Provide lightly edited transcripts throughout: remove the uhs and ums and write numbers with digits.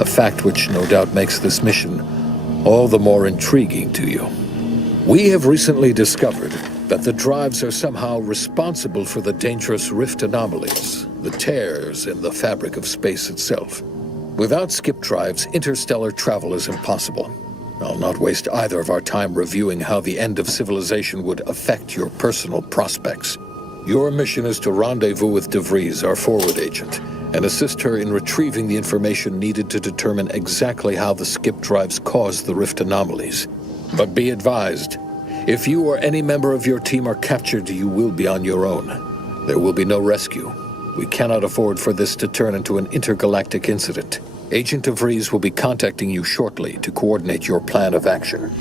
a fact which no doubt makes this mission all the more intriguing to you. We have recently discovered that the drives are somehow responsible for the dangerous rift anomalies, the tears in the fabric of space itself. Without skip drives, interstellar travel is impossible. I'll not waste either of our time reviewing how the end of civilization would affect your personal prospects. Your mission is to rendezvous with DeVries, our forward agent, and assist her in retrieving the information needed to determine exactly how the skip drives cause the rift anomalies. But be advised, if you or any member of your team are captured, you will be on your own. There will be no rescue. We cannot afford for this to turn into an intergalactic incident. Agent DeVries will be contacting you shortly to coordinate your plan of action.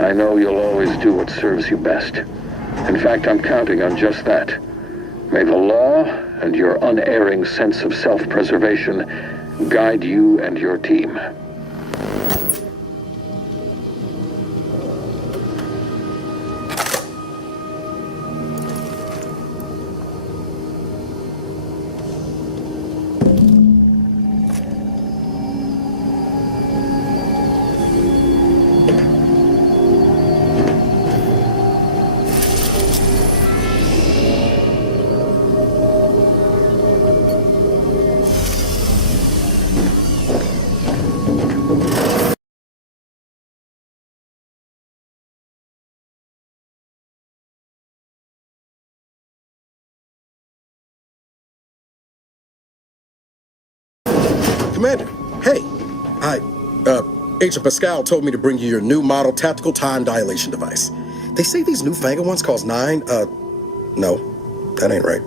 I know you'll always do what serves you best. In fact, I'm counting on just that. May the law and your unerring sense of self-preservation guide you and your team. Commander, hey. Agent Pascal told me to bring you your new model tactical time dilation device. They say these newfangled ones cost no, that ain't right.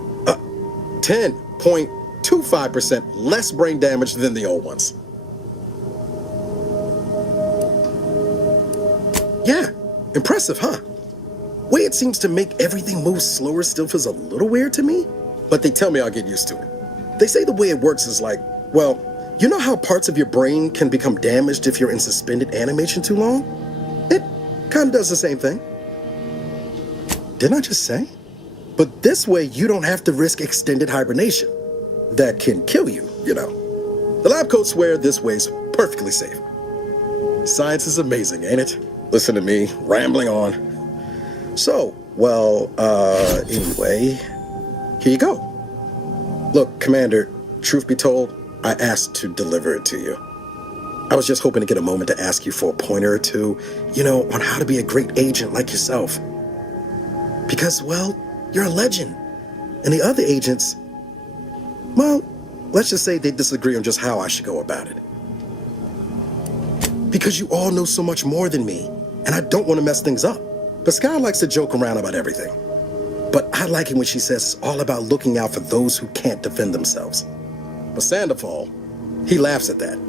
10.25% less brain damage than the old ones. Yeah, impressive, huh? Way it seems to make everything move slower still feels a little weird to me, but they tell me I'll get used to it. They say the way it works is like, well, you know how parts of your brain can become damaged if you're in suspended animation too long? It kind of does the same thing. Didn't I just say? But this way, you don't have to risk extended hibernation. That can kill you, you know. The lab coats swear this way's perfectly safe. Science is amazing, ain't it? Listen to me, rambling on. So, well, anyway, here you go. Look, Commander, truth be told, I asked to deliver it to you. I was just hoping to get a moment to ask you for a pointer or two, you know, on how to be a great agent like yourself. Because, well, you're a legend. And the other agents, well, let's just say they disagree on just how I should go about it. Because you all know so much more than me, and I don't want to mess things up. Pascal likes to joke around about everything. But I like it when she says it's all about looking out for those who can't defend themselves. But Sandoval, he laughs at that.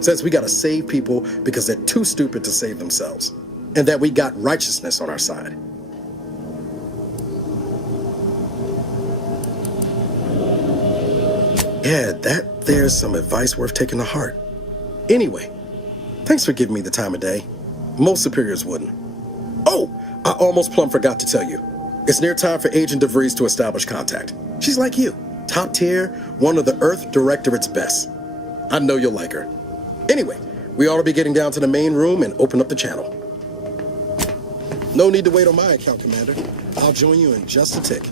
Says we gotta save people because they're too stupid to save themselves. And that we got righteousness on our side. Yeah, there's some advice worth taking to heart. Anyway, thanks for giving me the time of day. Most superiors wouldn't. Oh, I almost plumb forgot to tell you. It's near time for Agent DeVries to establish contact. She's like you. Top tier, one of the Earth Directorate's best. I know you'll like her. Anyway, we ought to be getting down to the main room and open up the channel. No need to wait on my account, Commander. I'll join you in just a tick.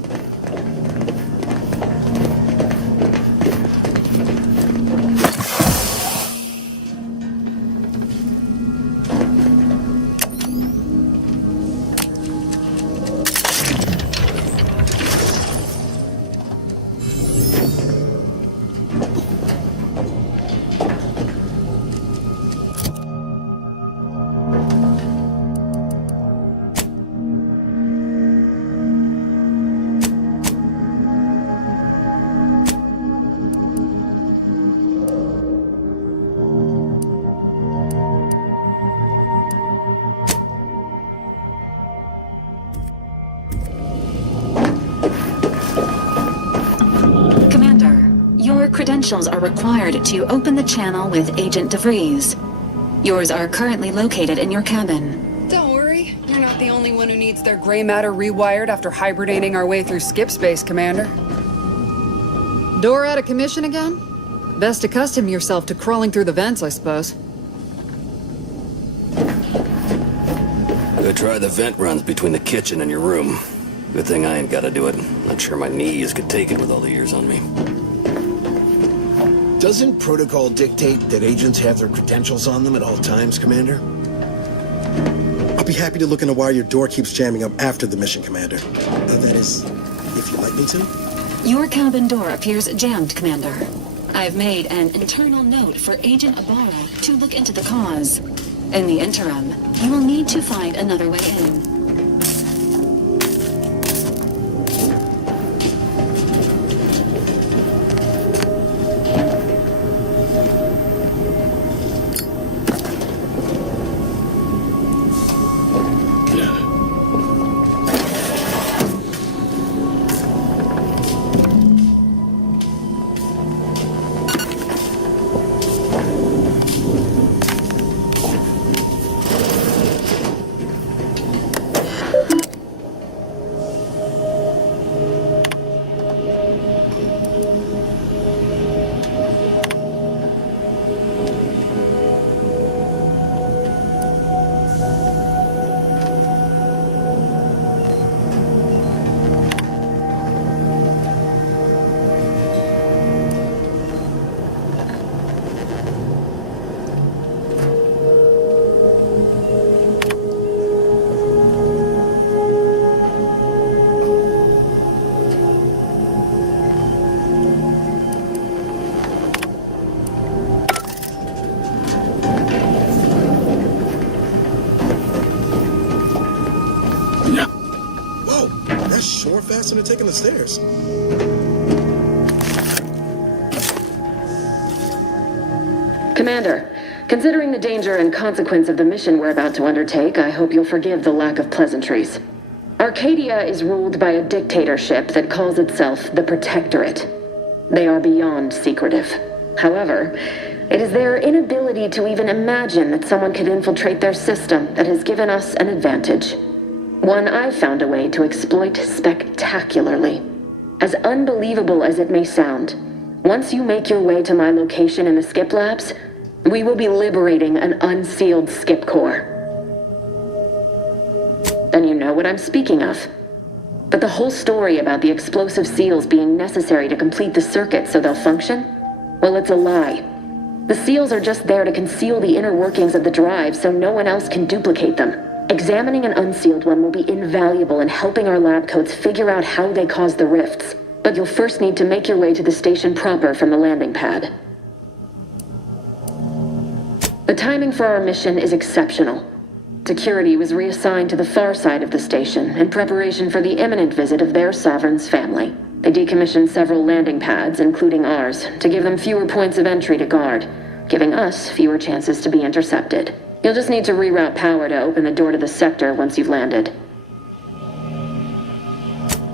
Credentials are required to open the channel with Agent DeVries. Yours are currently located in your cabin. Don't worry, you're not the only one who needs their gray matter rewired after hibernating our way through skip space, Commander. Door out of commission again? Best accustom yourself to crawling through the vents, I suppose. Go try the vent runs between the kitchen and your room. Good thing I ain't gotta do it. Not sure my knees could take it with all the years on me. Doesn't protocol dictate that agents have their credentials on them at all times, Commander? I'll be happy to look into why your door keeps jamming up after the mission, Commander. That is, if you'd like me to. Your cabin door appears jammed, Commander. I've made an internal note for Agent Ibarra to look into the cause. In the interim, you will need to find another way in. More faster than taking the stairs. Commander, considering the danger and consequence of the mission we're about to undertake, I hope you'll forgive the lack of pleasantries. Arcadia is ruled by a dictatorship that calls itself the Protectorate. They are beyond secretive. However, it is their inability to even imagine that someone could infiltrate their system that has given us an advantage. One I've found a way to exploit spectacularly. As unbelievable as it may sound, once you make your way to my location in the Skip Labs, we will be liberating an unsealed Skip core. Then you know what I'm speaking of. But the whole story about the explosive seals being necessary to complete the circuit so they'll function? Well, it's a lie. The seals are just there to conceal the inner workings of the drive so no one else can duplicate them. Examining an unsealed one will be invaluable in helping our lab coats figure out how they cause the rifts. But you'll first need to make your way to the station proper from the landing pad. The timing for our mission is exceptional. Security was reassigned to the far side of the station in preparation for the imminent visit of their sovereign's family. They decommissioned several landing pads, including ours, to give them fewer points of entry to guard, giving us fewer chances to be intercepted. You'll just need to reroute power to open the door to the sector once you've landed.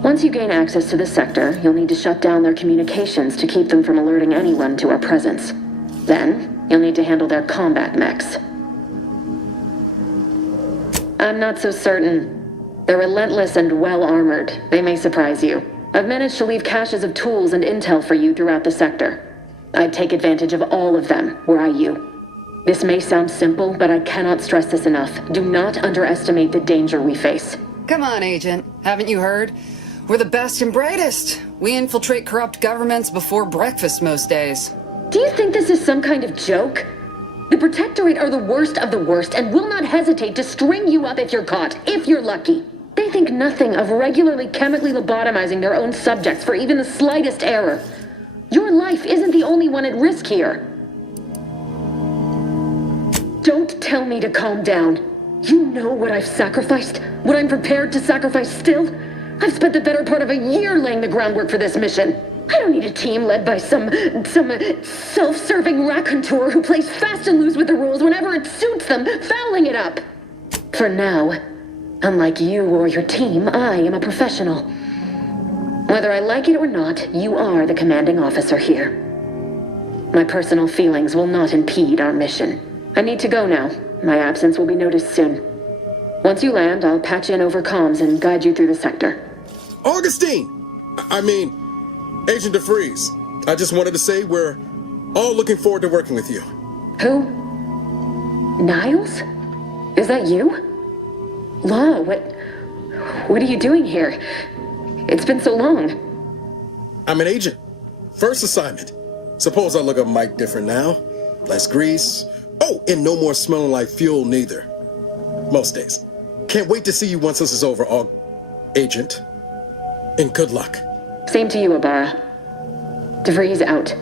Once you gain access to the sector, you'll need to shut down their communications to keep them from alerting anyone to our presence. Then, you'll need to handle their combat mechs. I'm not so certain. They're relentless and well-armored. They may surprise you. I've managed to leave caches of tools and intel for you throughout the sector. I'd take advantage of all of them, were I you. This may sound simple, but I cannot stress this enough. Do not underestimate the danger we face. Come on, Agent. Haven't you heard? We're the best and brightest. We infiltrate corrupt governments before breakfast most days. Do you think this is some kind of joke? The Protectorate are the worst of the worst and will not hesitate to string you up if you're caught, if you're lucky. They think nothing of regularly chemically lobotomizing their own subjects for even the slightest error. Your life isn't the only one at risk here. Don't tell me to calm down. You know what I've sacrificed, what I'm prepared to sacrifice still. I've spent the better part of a year laying the groundwork for this mission. I don't need a team led by some self-serving raconteur who plays fast and loose with the rules whenever it suits them, fouling it up. For now, unlike you or your team, I am a professional. Whether I like it or not, you are the commanding officer here. My personal feelings will not impede our mission. I need to go now. My absence will be noticed soon. Once you land, I'll patch in over comms and guide you through the sector. Augustine! I mean, Agent DeFreeze. I just wanted to say we're All looking forward to working with you. Who? Niles? Is that you? Law, what are you doing here? It's been so long. I'm an agent. First assignment. Suppose I look a mite different now. Less grease. Oh, and no more smelling like fuel neither. Most days. Can't wait to see you once this is over, Agent. And good luck. Same to you, Ibarra. DeVries out.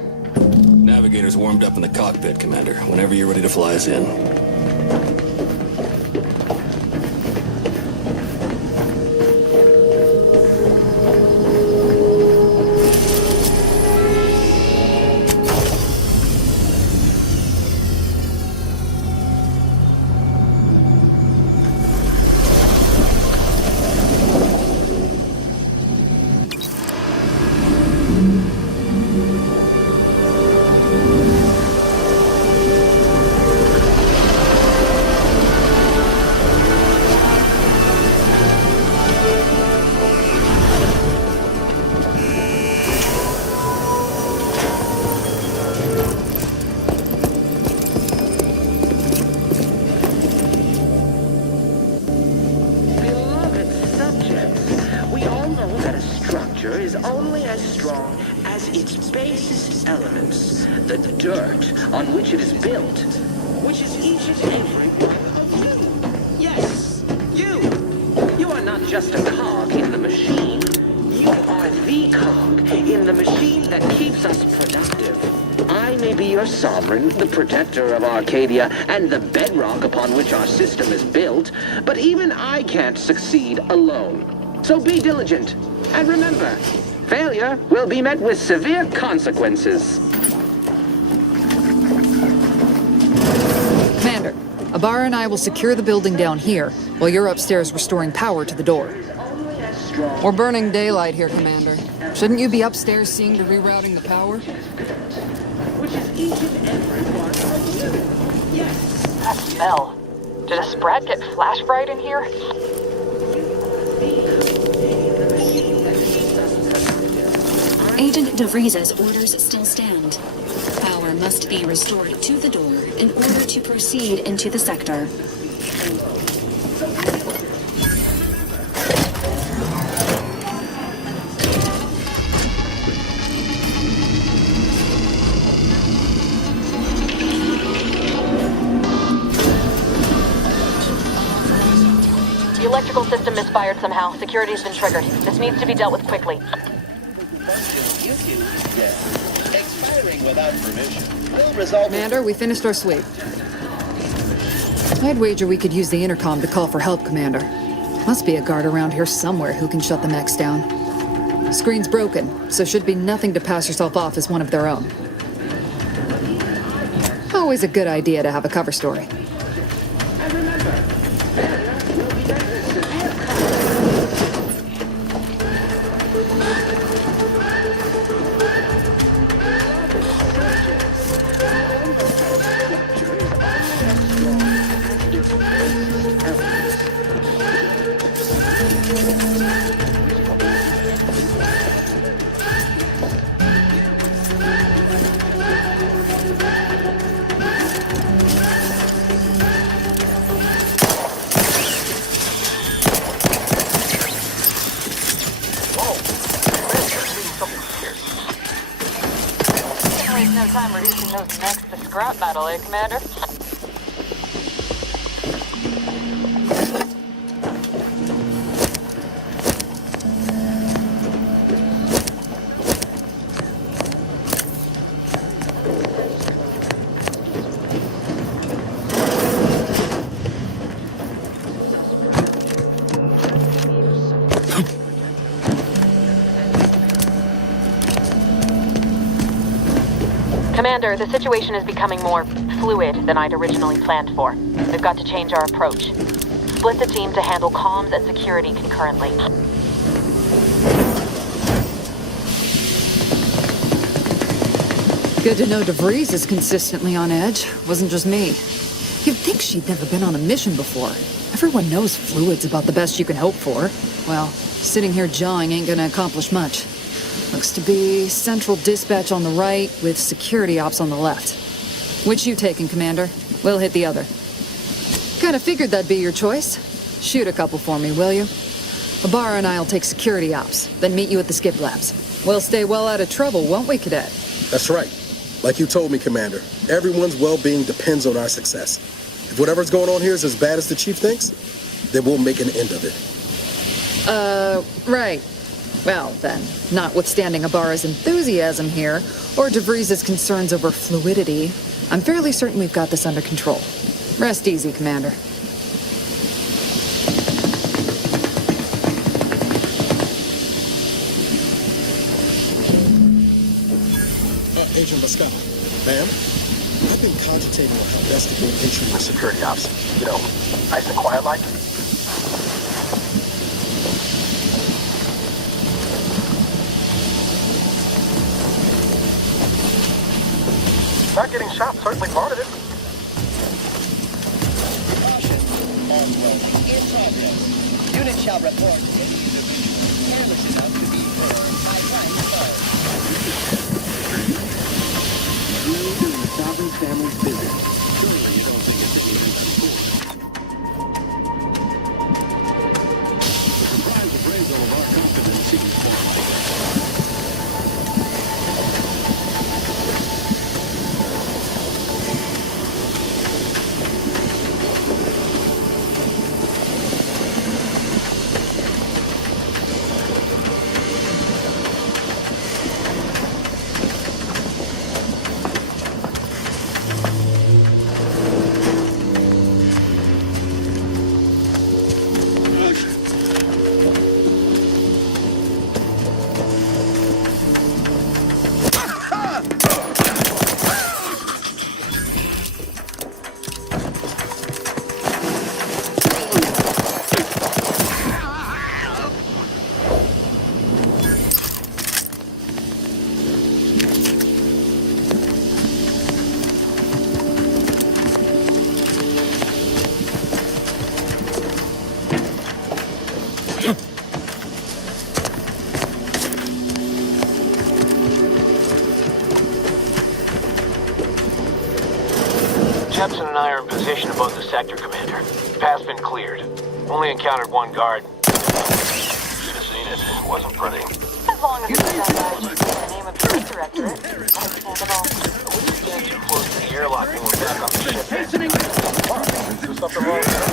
Navigator's warmed up in the cockpit, Commander. Whenever you're ready to fly us in. Beloved subjects, we all know that a structure is only as strong as its base elements, the dirt on which it is built, which is each and every one of you. Yes, you! You are not just a cog in the machine. You are the cog in the machine that keeps us productive. I may be your sovereign, the protector of Arcadia, and the bedrock upon which our system is built, but even I can't succeed alone. So be diligent, and remember, failure will be met with severe consequences. Commander, Ibarra and I will secure the building down here, while you're upstairs restoring power to the door. We're burning daylight here, Commander. Shouldn't you be upstairs seeing to rerouting the power? Which is each and every one of you. Yes. That smell. Did a Sprat get flash fried in here? Agent DeVries' orders still stand. Power must be restored to the door in order to proceed into the sector. The electrical system misfired somehow. Security's been triggered. This needs to be dealt with quickly. Expiring without permission will result in... Commander, we finished our sweep. I'd wager we could use the intercom to call for help, Commander. Must be a guard around here somewhere who can shut the mechs down. Screen's broken, so should be nothing to pass yourself off as one of their own. Always a good idea to have a cover story. No time reducing those necks to scrap metal, eh, Commander? Commander, the situation is becoming more fluid than I'd originally planned for. We've got to change our approach. Split the team to handle comms and security concurrently. Good to know DeVries is consistently on edge. Wasn't just me. You'd think she'd never been on a mission before. Everyone knows fluid's about the best you can hope for. Well, sitting here jawing ain't gonna accomplish much. Looks to be central dispatch on the right with security ops on the left. Which you taking, Commander? We'll hit the other. Kinda figured that'd be your choice. Shoot a couple for me, will you? Ibarra and I'll take security ops, then meet you at the skip labs. We'll stay well out of trouble, won't we, Cadet? That's right. Like you told me, Commander, everyone's well-being depends on our success. If whatever's going on here is as bad as the Chief thinks, then we'll make an end of it. Right. Well, then, notwithstanding Ibarra's enthusiasm here, or DeVries' concerns over fluidity, I'm fairly certain we've got this under control. Rest easy, Commander. Agent Moscato, ma'am, I've been cogitating on how best to gain entry into security ops. You know, nice and quiet like. Not getting shot, certainly part of it. Caution. Arm welding in progress. Unit shall report if the individual is careless enough to be heard by line above. During the Sovereign family's visit. Surely you don't think it's even important. The surprise appraisal of our competency is formal. Jepson and I are in position above the sector, Commander. Path's been cleared. Only encountered one guard. Should have seen it. Wasn't pretty. As long as it's not in the name of the directorate, understandable. We just stand too close to the airlock when we're back on the ship. There's something wrong there.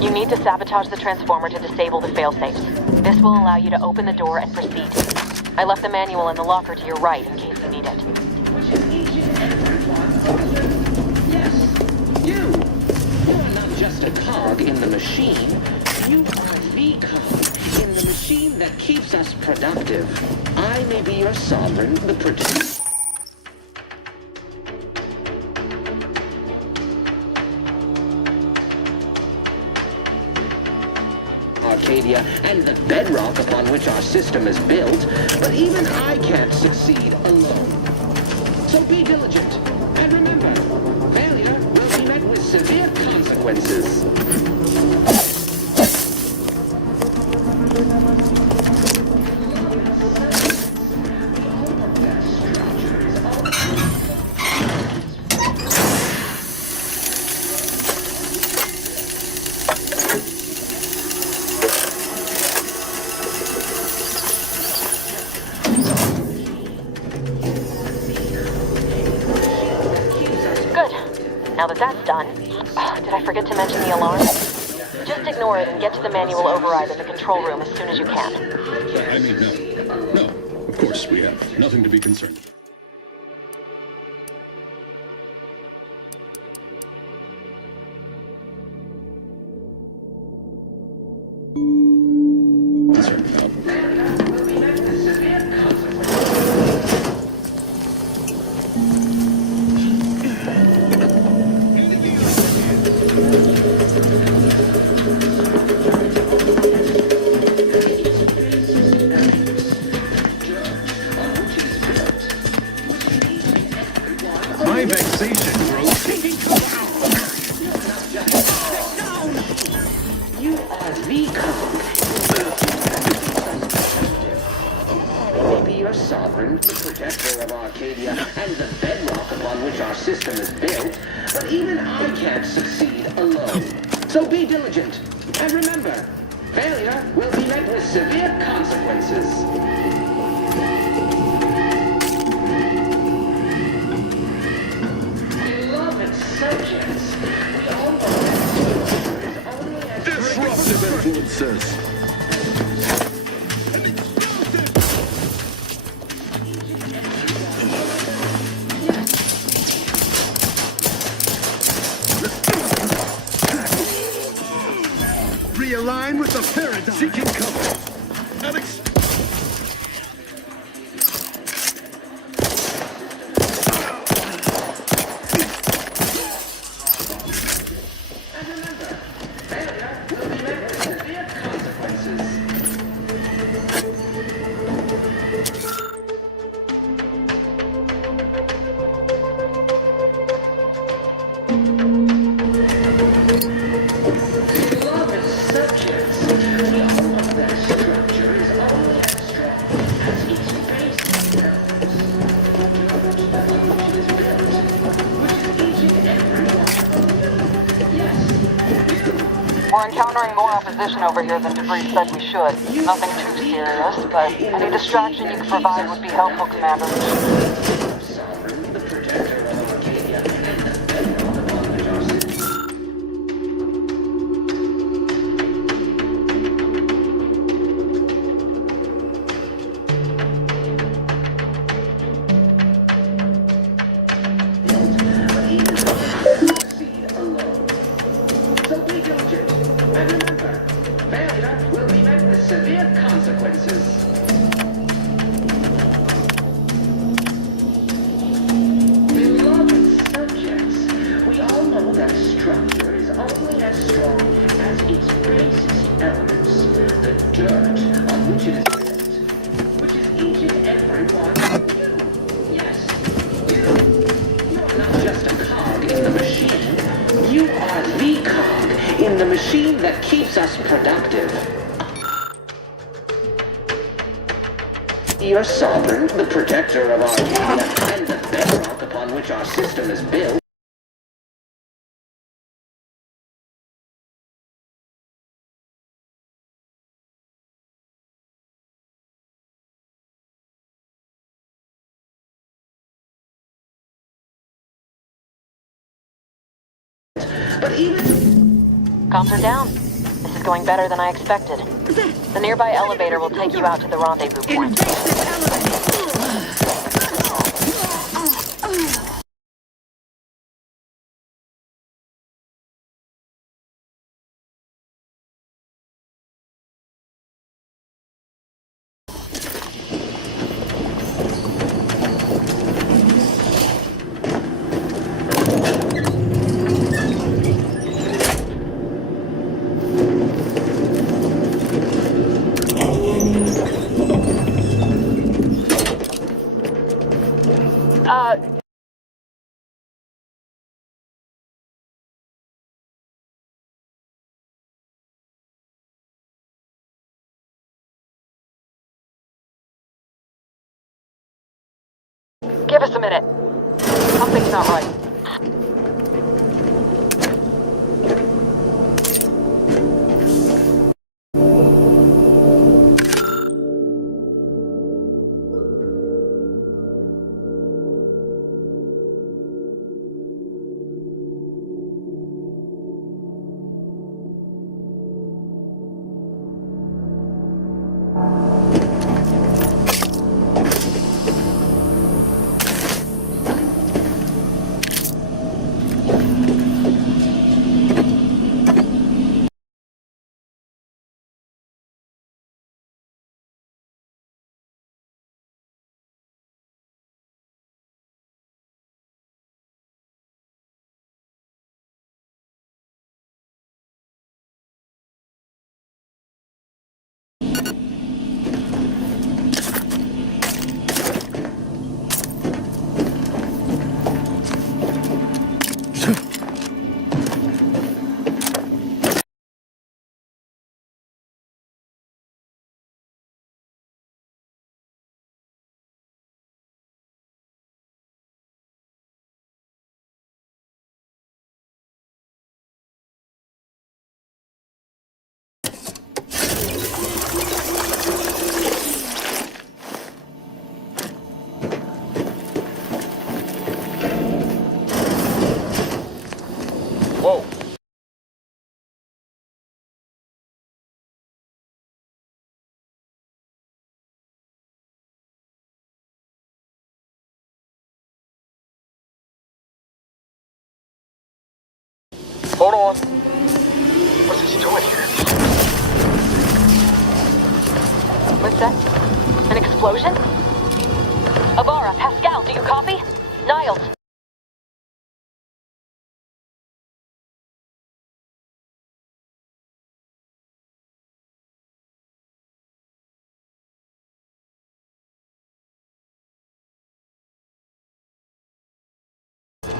You need to sabotage the transformer to disable the failsafes. This will allow you to open the door and proceed. I left the manual in the locker to your right in case you need it. Yes, you. You are not just a cog in the machine. You are the cog in the machine that keeps us productive. I may be your sovereign, the producer. Arcadia and the bedrock upon which our system is built, but even I can't succeed alone. So be diligent, and remember, failure will be met with severe consequences. Now that that's done, did I forget to mention the alarm? Just ignore it and get to the manual override in the control room as soon as you can. I mean, no. No, of course we have nothing to be concerned about. My vexation grows. You are the Kong. Maybe you're sovereign, the protector of Arcadia, and the bedrock upon which our system is built, but even I can't succeed alone. So be diligent, and remember, failure will be met with severe consequences. Beloved subjects, we all know that only as Disruptive influences. Realign with the paradigm. Seeking cover. We're encountering more opposition over here than DeVries said we should. Nothing too serious, but any distraction you could provide would be helpful, Commander. severe consequences. Beloved subjects, we all know that structure is only as strong as its basis elements, the dirt on which it is built, which is each and every one of you. Yes, you. You're not just a cog in the machine. You are the cog in the machine that keeps us productive. You're sovereign, the protector of our data, and the bedrock upon which our system is built. But even... Comms are down. This is going better than I expected. The nearby elevator will take you out to the rendezvous point. Give us a minute. Something's not right. Hold on. What's this doing here? What's that? An explosion? Avara, Pascal, do you copy? Niles.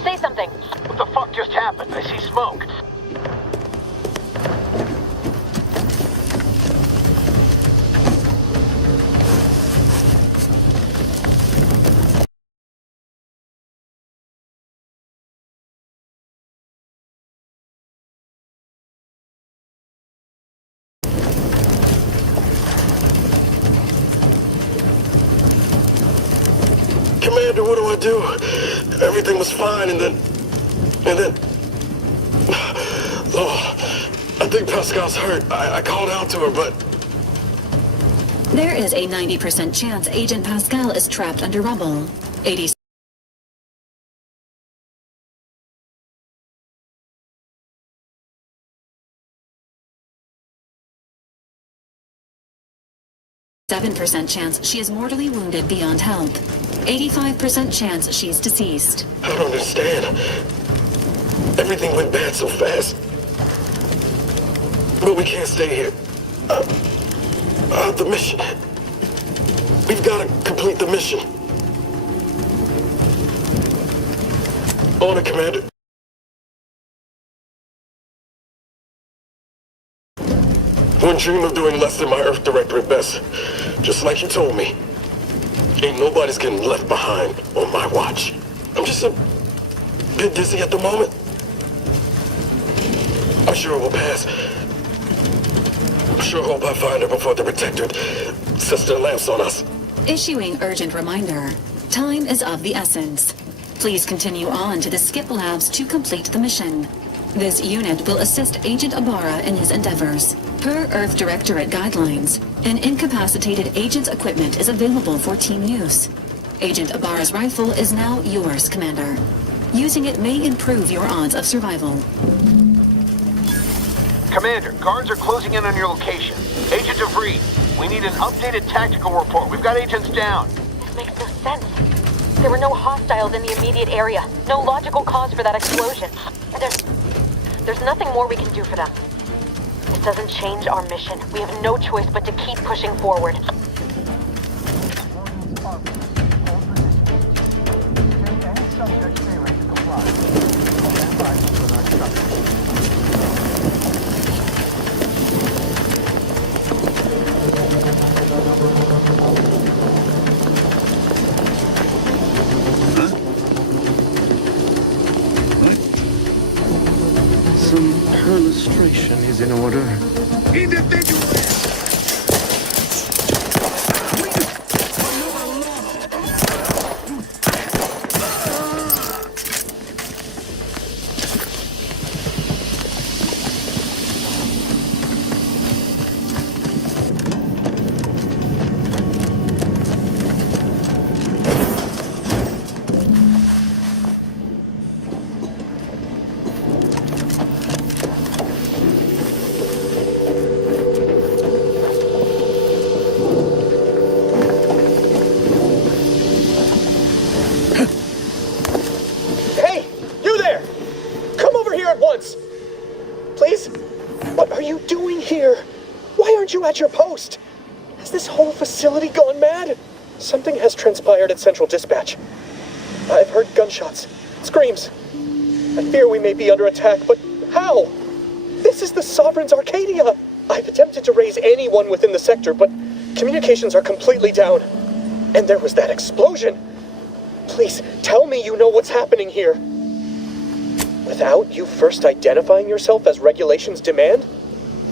Say something. What the fuck just happened? I see smoke. Commander, what do I do? Everything was fine, and then... Oh, I think Pascal's hurt. I called out to her, but... There is a 90% chance Agent Pascal is trapped under rubble. 87% chance she is mortally wounded beyond help. 85% chance she's deceased. I don't understand. Everything went bad so fast. But we can't stay here. The mission. We've got to complete the mission. On it, Commander. Wouldn't dream of doing less than my Earth Directorate best. Just like you told me. Ain't nobody's getting left behind on my watch. I'm just a bit dizzy at the moment. I'm sure it will pass. I sure hope I find her before the Protectorate sets their lamps on us. Issuing urgent reminder. Time is of the essence. Please continue on to the Skip Labs to complete the mission. This unit will assist Agent Ibarra in his endeavors. Per Earth Directorate guidelines, an incapacitated agent's equipment is available for team use. Agent Ibarra's rifle is now yours, Commander. Using it may improve your odds of survival. Commander, guards are closing in on your location. Agent DeVries, we need an updated tactical report. We've got agents down. This makes no sense. There were no hostiles in the immediate area. No logical cause for that explosion. There's nothing more we can do for them. It doesn't change our mission. We have no choice but to keep pushing forward. Some perlustration is in order. Individual! At your post. Has this whole facility gone mad? Something has transpired at Central Dispatch. I've heard gunshots, screams. I fear we may be under attack, but how? This is the Sovereign's Arcadia. I've attempted to raise anyone within the sector, but communications are completely down. And there was that explosion. Please, tell me you know what's happening here. Without you first identifying yourself as regulations demand?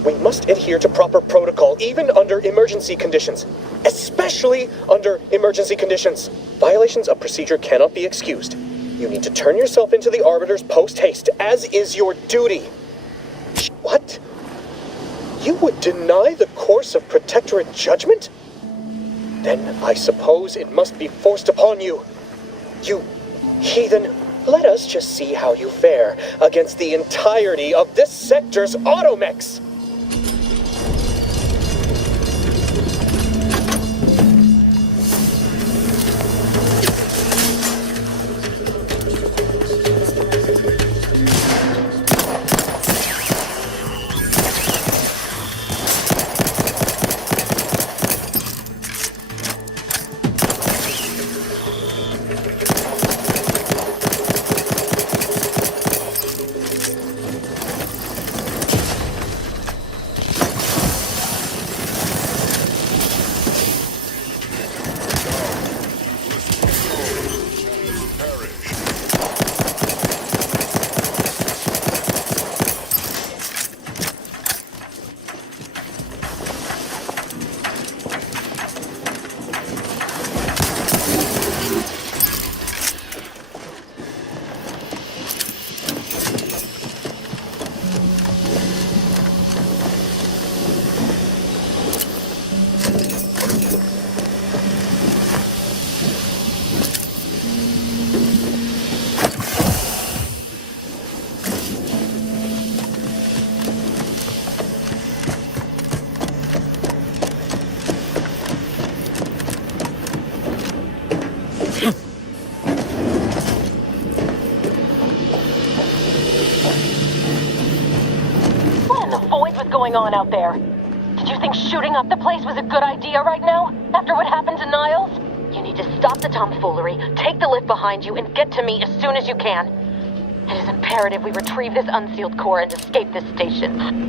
We must adhere to proper protocol, even under emergency conditions. Especially under emergency conditions. Violations of procedure cannot be excused. You need to turn yourself into the Arbiters post-haste, as is your duty. What? You would deny the course of Protectorate judgment? Then I suppose it must be forced upon you. You heathen, Let us just see how you fare against the entirety of this sector's automechs. What in the void was going on out there? Did you think shooting up the place was a good idea right now, after what happened to Niles? You need to stop the tomfoolery, take the lift behind you, and get to me as soon as you can. It is imperative we retrieve this unsealed core and escape this station.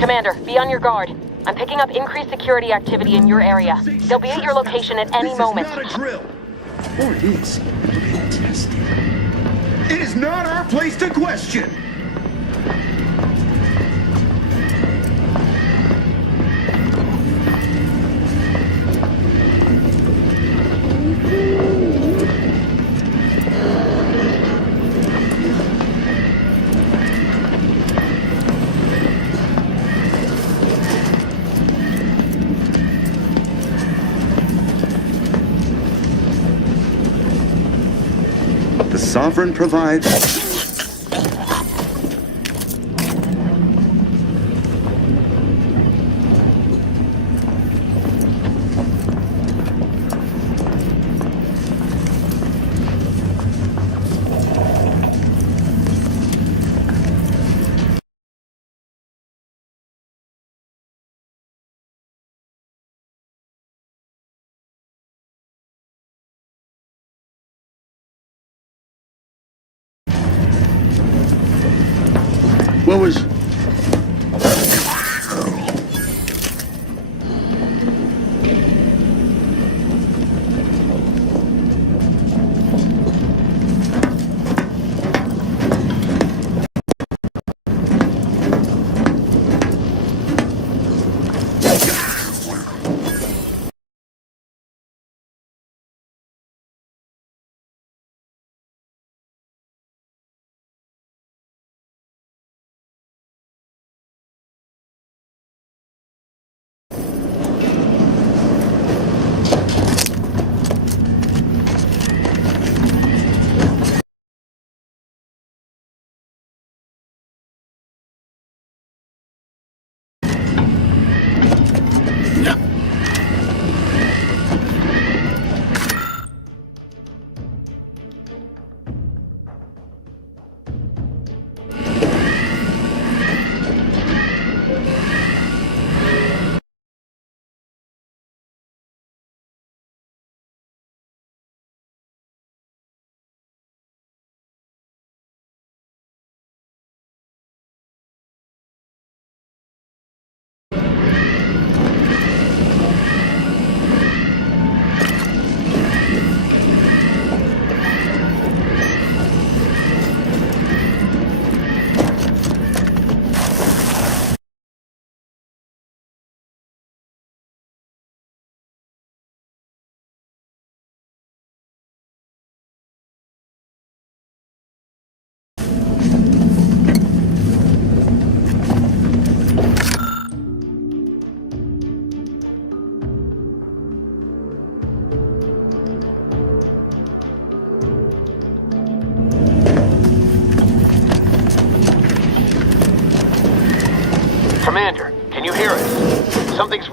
Commander, be on your guard. I'm picking up increased security activity in your area. They'll be at your location at any moment. This is not a drill. Or it is. Being tested. It is not our place to question. The Sovereign provides... What was...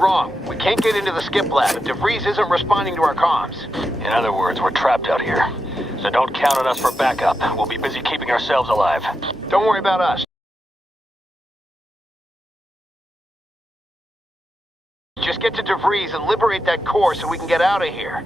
wrong. We can't get into the skip lab. DeVries isn't responding to our comms. In other words, we're trapped out here. So don't count on us for backup. We'll be busy keeping ourselves alive. Don't worry about us. Just get to DeVries and liberate that core so we can get out of here.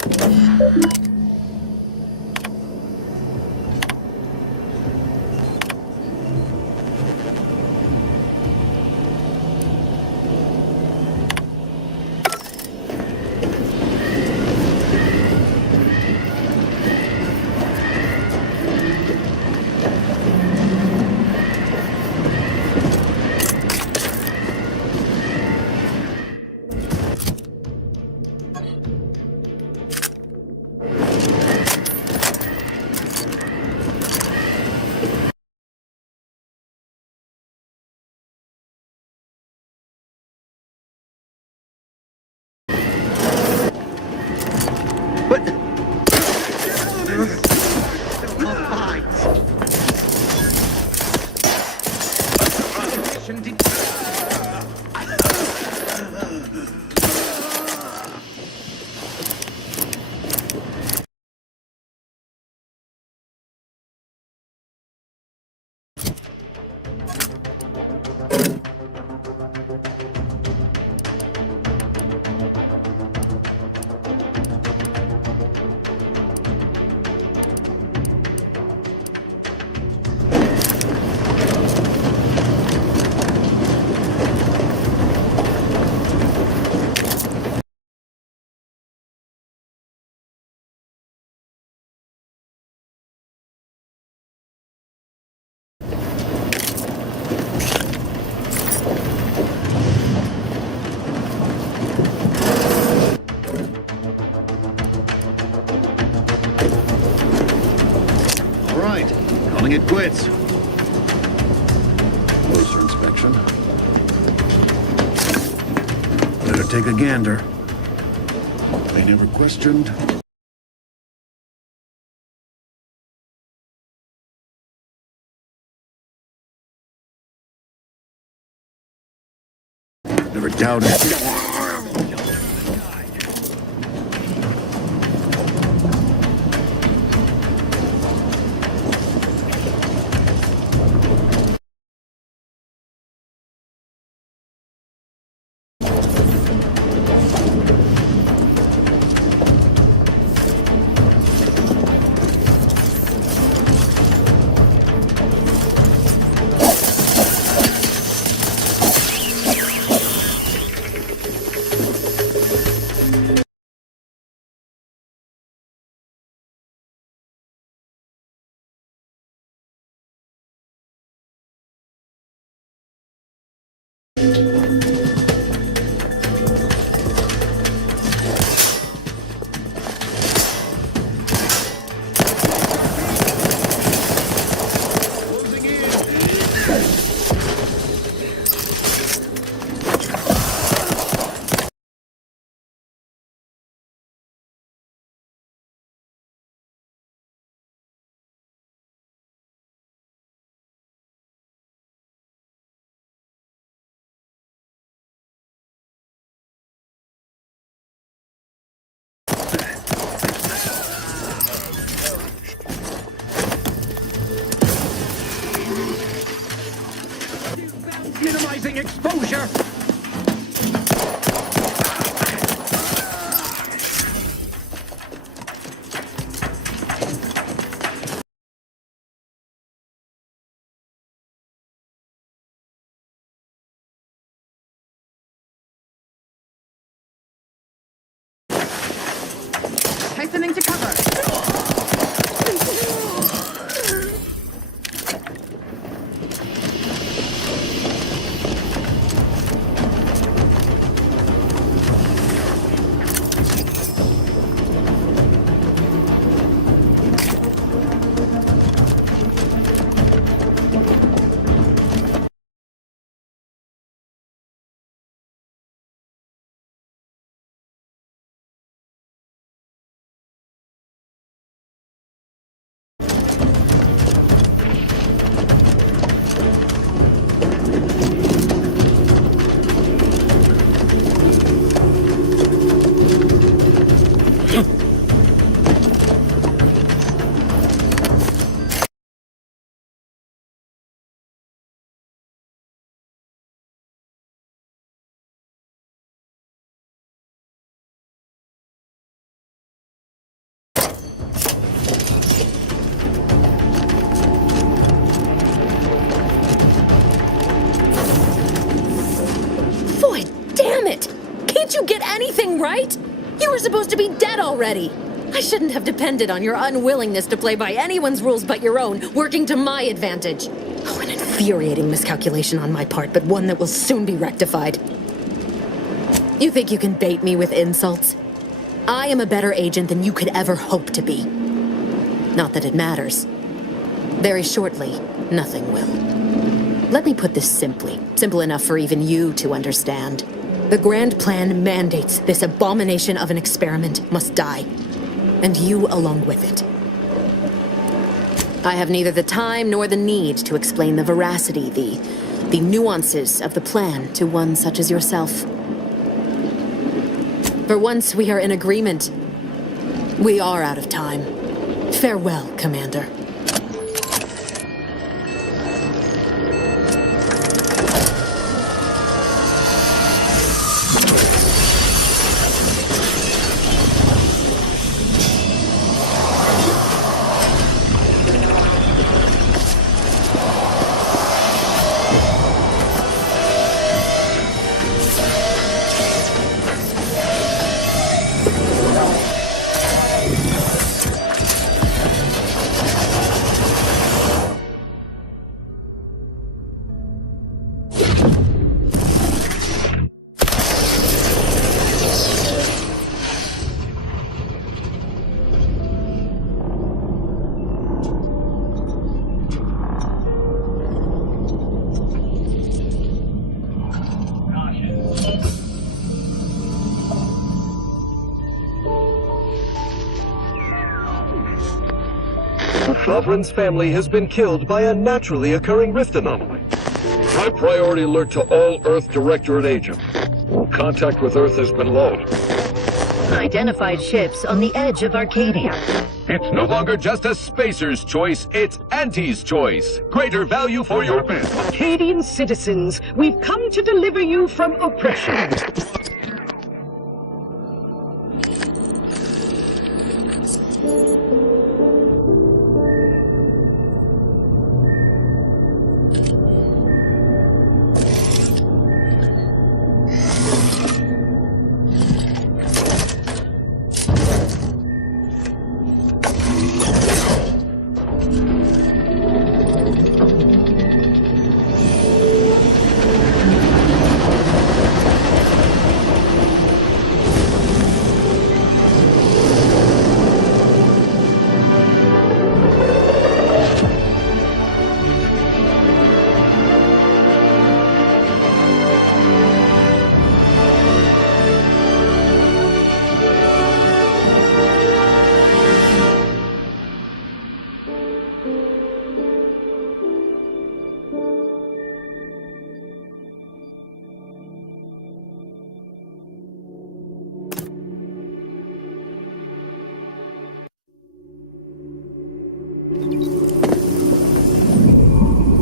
Calling it quits. Closer inspection. Better take a gander. They never questioned. Never doubted. Minimizing exposure! right? You were supposed to be dead already. I shouldn't have depended on your unwillingness to play by anyone's rules but your own, working to my advantage. Oh, an infuriating miscalculation on my part, but one that will soon be rectified. You think you can bait me with insults? I am a better agent than you could ever hope to be. Not that it matters. Very shortly, nothing will. Let me put this simply, simple enough for even you to understand. The grand plan mandates this abomination of an experiment must die. And you along with it. I have neither the time nor the need to explain the veracity, the nuances of the plan to one such as yourself. For once we are in agreement, we are out of time. Farewell, Commander. Sovereign's family has been killed by a naturally occurring rift anomaly. High priority alert to all Earth Directorate agents. Contact with Earth has been low. Identified ships on the edge of Arcadia. It's no longer just a spacer's choice, it's Auntie's choice. Greater value for your men. Arcadian citizens, we've come to deliver you from oppression.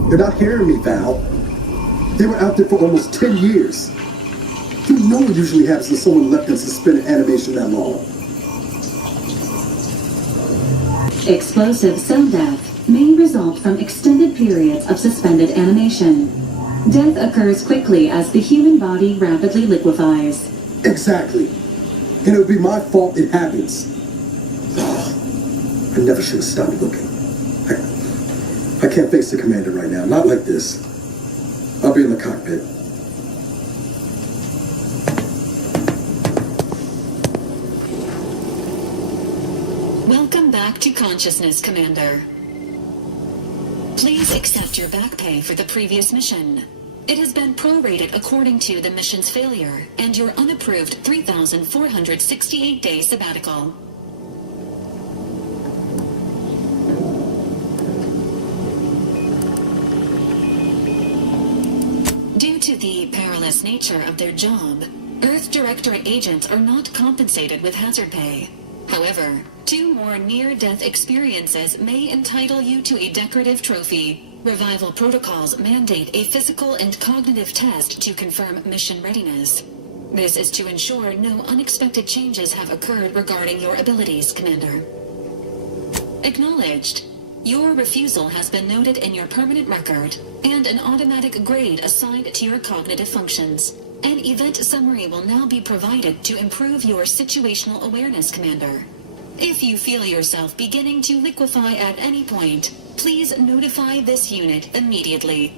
You're not hearing me, Val. They were out there for almost 10 years. You know what usually happens when someone left in suspended animation that long. Explosive cell death may result from extended periods of suspended animation. Death occurs quickly as the human body rapidly liquefies. Exactly. And it would be my fault it happens. I never should have stopped looking. I can't face the commander right now. Not like this. I'll be in the cockpit. Welcome back to consciousness, Commander. Please accept your back pay for the previous mission. It has been prorated according to the mission's failure and your unapproved 3,468-day sabbatical. Due to the perilous nature of their job, Earth Directorate agents are not compensated with hazard pay. However, 2 more near-death experiences may entitle you to a decorative trophy. Revival protocols mandate a physical and cognitive test to confirm mission readiness. This is to ensure no unexpected changes have occurred regarding your abilities, Commander. Acknowledged. Your refusal has been noted in your permanent record, and an automatic grade assigned to your cognitive functions. An event summary will now be provided to improve your situational awareness, Commander. If you feel yourself beginning to liquefy at any point, please notify this unit immediately.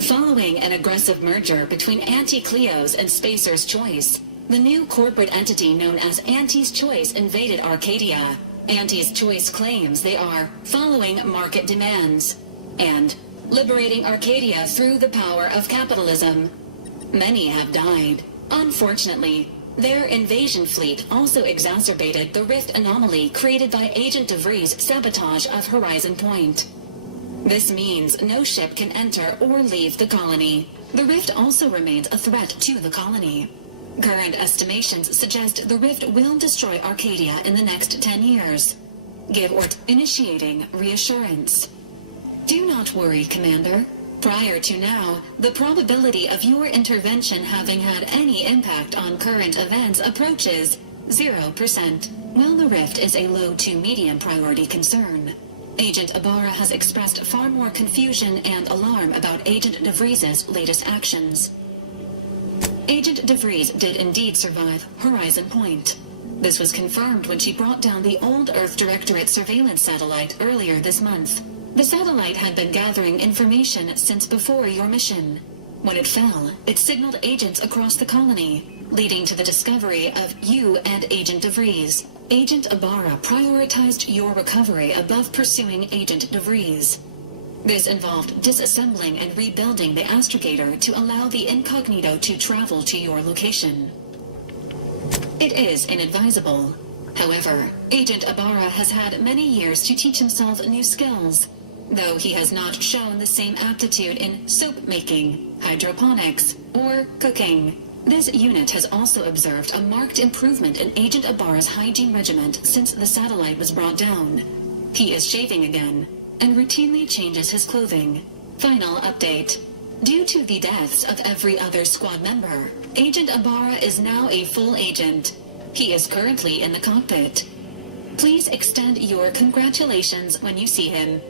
Following an aggressive merger between Anti-Cleos and Spacer's Choice, the new corporate entity known as Auntie's Choice invaded Arcadia. Auntie's Choice claims they are following market demands and liberating Arcadia through the power of capitalism. Many have died. Unfortunately, their invasion fleet also exacerbated the rift anomaly created by Agent DeVries' sabotage of Horizon Point. This means no ship can enter or leave the colony. The rift also remains a threat to the colony. Current estimations suggest the rift will destroy Arcadia in the next 10 years. Give or initiating reassurance. Do not worry, Commander. Prior to now, the probability of your intervention having had any impact on current events approaches 0%. While the rift is a low to medium priority concern, Agent Ibarra has expressed far more confusion and alarm about Agent DeVries' latest actions. Agent DeVries did indeed survive Horizon Point. This was confirmed when she brought down the old Earth Directorate surveillance satellite earlier this month. The satellite had been gathering information since before your mission. When it fell, it signaled agents across the colony, leading to the discovery of you and Agent DeVries. Agent Ibarra prioritized your recovery above pursuing Agent DeVries. This involved disassembling and rebuilding the astrogator to allow the incognito to travel to your location. It is inadvisable. However, Agent Ibarra has had many years to teach himself new skills, though he has not shown the same aptitude in soap making, hydroponics, or cooking. This unit has also observed a marked improvement in Agent Ibarra's hygiene regimen since the satellite was brought down. He is shaving again, and routinely changes his clothing. Final update. Due to the deaths of every other squad member, Agent Ibarra is now a full agent. He is currently in the cockpit. Please extend your congratulations when you see him.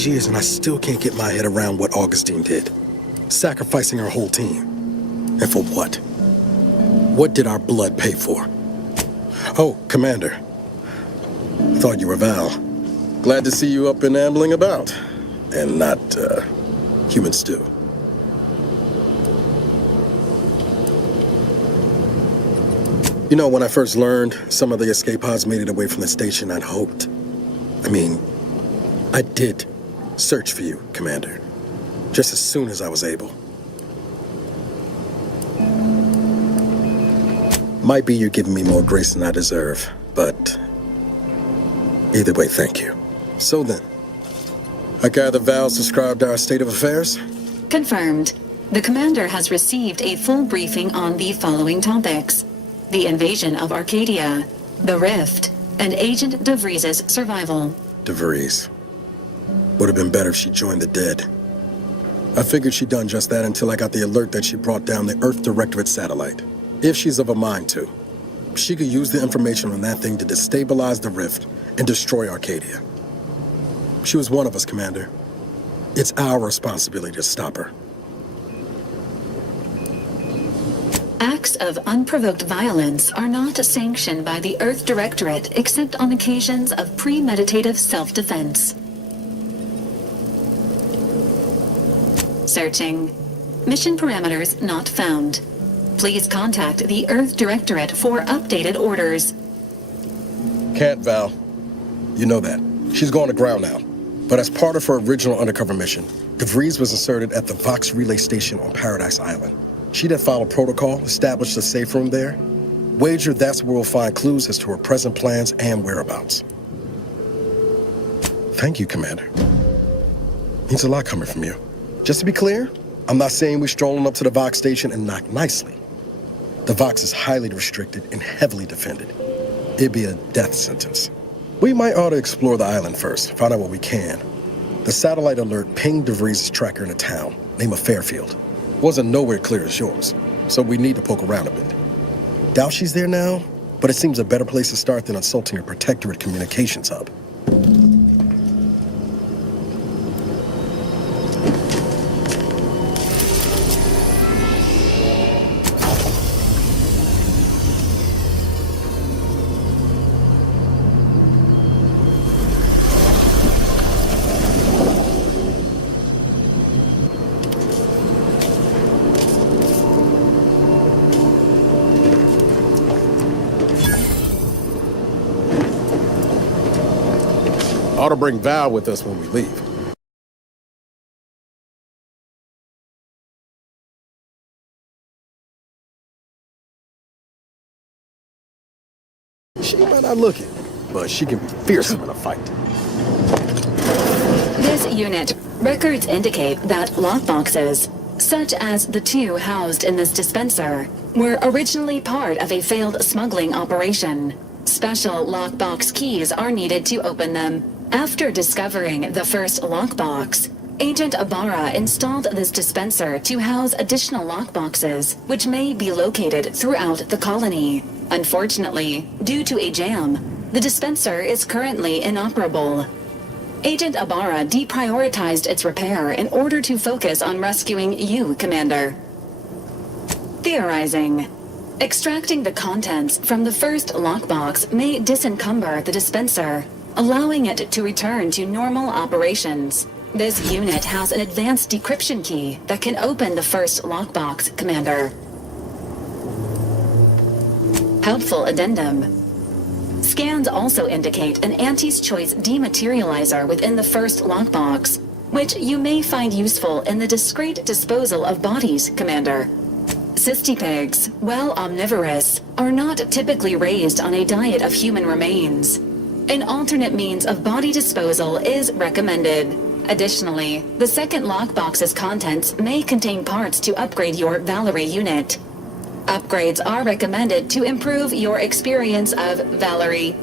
these years and I still can't get my head around what Augustine did. Sacrificing her whole team. And for what? What did our blood pay for? Oh, Commander. Thought you were Val. Glad to see you up and ambling about. And not, human stew. You know, when I first learned some of the escape pods made it away from the station, I'd hoped. I did search for you, Commander. Just as soon as I was able. Might be you're giving me more grace than I deserve, but either way, thank you. So then, I gather Val's described our state of affairs? Confirmed. The commander has received a full briefing on the following topics: the invasion of Arcadia, the Rift, and Agent DeVries' survival. DeVries. Would have been better if she joined the dead. I figured she'd done just that until I got the alert that she brought down the Earth Directorate satellite. If she's of a mind to, she could use the information on that thing to destabilize the Rift and destroy Arcadia. She was one of us, Commander. It's our responsibility to stop her. Acts of unprovoked violence are not sanctioned by the Earth Directorate except on occasions of premeditative self-defense. Searching. Mission parameters not found. Please contact the Earth Directorate for updated orders. Can't, Val. You know that. She's going to ground now. But as part of her original undercover mission, DeVries was inserted at the Vox Relay Station on Paradise Island. She'd have followed protocol, established a safe room there. Wager that's where we'll find clues as to her present plans and whereabouts. Thank you, Commander. Means a lot coming from you. Just to be clear, I'm not saying we're strolling up to the Vox station and knock nicely. The Vox is highly restricted and heavily defended. It'd be a death sentence. We might ought to explore the island first, find out what we can. The satellite alert pinged DeVries' tracker in a town, name of Fairfield. Wasn't nowhere clear as yours, so we need to poke around a bit. Doubt she's there now, but it seems a better place to start than assaulting her Protectorate communications hub. Ought to bring Val with us when we leave. She might not look it, but she can be fearsome in a fight. This unit, records indicate that lockboxes, such as the two housed in this dispenser, were originally part of a failed smuggling operation. Special lockbox keys are needed to open them. After discovering the first lockbox, Agent Ibarra installed this dispenser to house additional lockboxes, which may be located throughout the colony. Unfortunately, due to a jam, the dispenser is currently inoperable. Agent Ibarra deprioritized its repair in order to focus on rescuing you, Commander. Theorizing. Extracting the contents from the first lockbox may disencumber the dispenser, allowing it to return to normal operations. This unit has an advanced decryption key that can open the first lockbox, Commander. Helpful addendum. Scans also indicate an Auntie's Choice dematerializer within the first lockbox, which you may find useful in the discreet disposal of bodies, Commander. Cystipegs, while omnivorous, are not typically raised on a diet of human remains. An alternate means of body disposal is recommended. Additionally, the second lockbox's contents may contain parts to upgrade your Valerie unit. Upgrades are recommended to improve your experience of Valerie.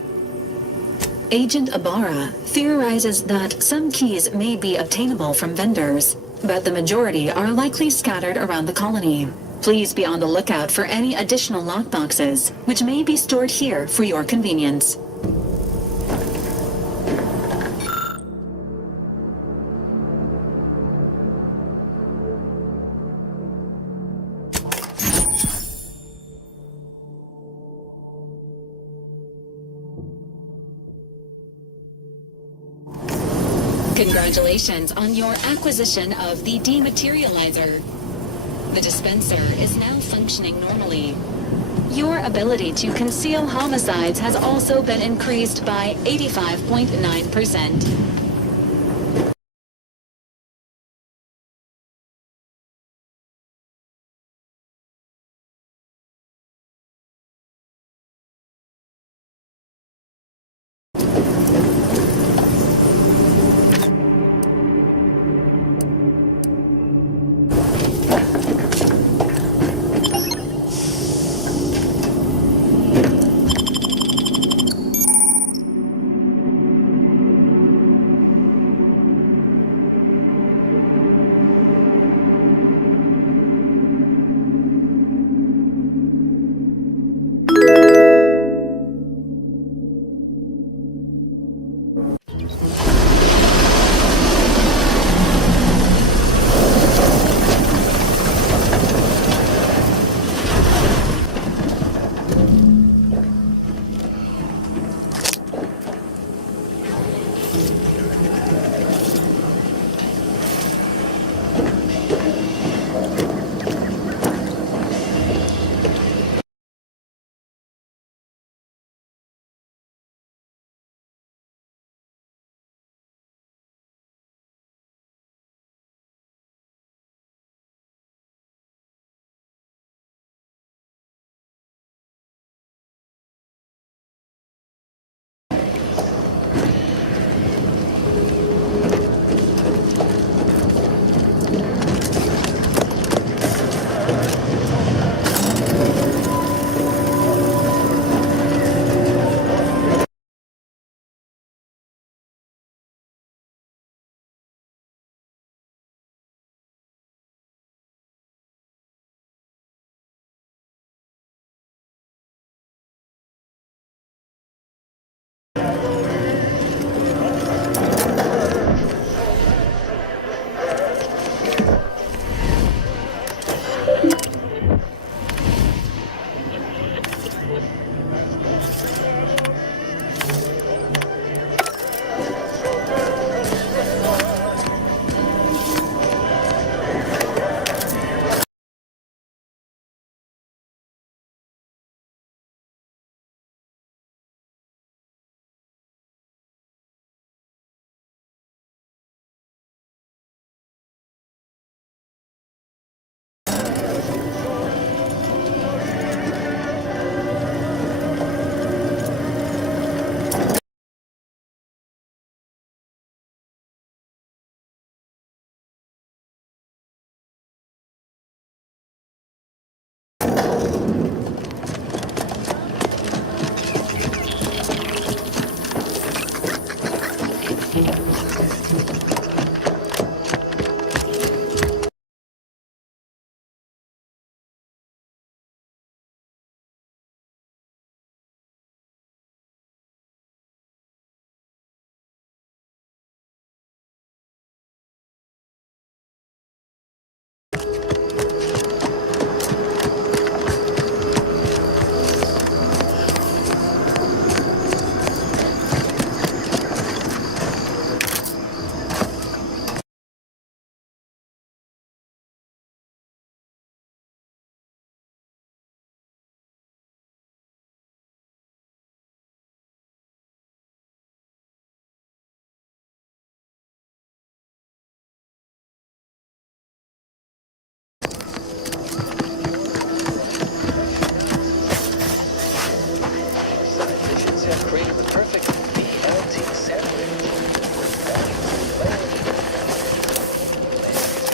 Agent Ibarra theorizes that some keys may be obtainable from vendors, but the majority are likely scattered around the colony. Please be on the lookout for any additional lockboxes, which may be stored here for your convenience. Congratulations on your acquisition of the dematerializer. The dispenser is now functioning normally. Your ability to conceal homicides has also been increased by 85.9%.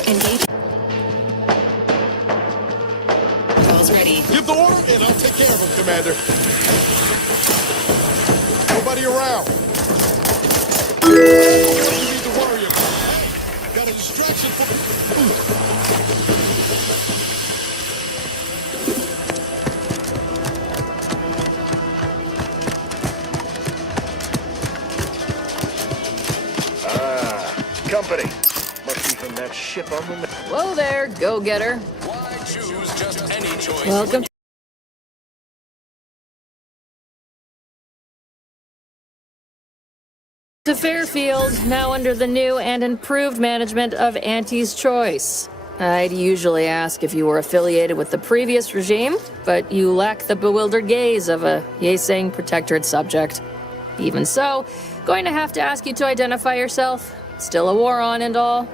Engage. Calls ready. Give the order and I'll take care of him, Commander. Nobody around. You need to worry about. Got a distraction for... Company. Must be from that ship on the... Whoa there, go-getter. Why choose just any choice? Welcome. To Fairfield, now under the new and improved management of Auntie's Choice. I'd usually ask if you were affiliated with the previous regime, but you lack the bewildered gaze of a Yeseng Protectorate subject. Even so, going to have to ask you to identify yourself. Still a war on and all.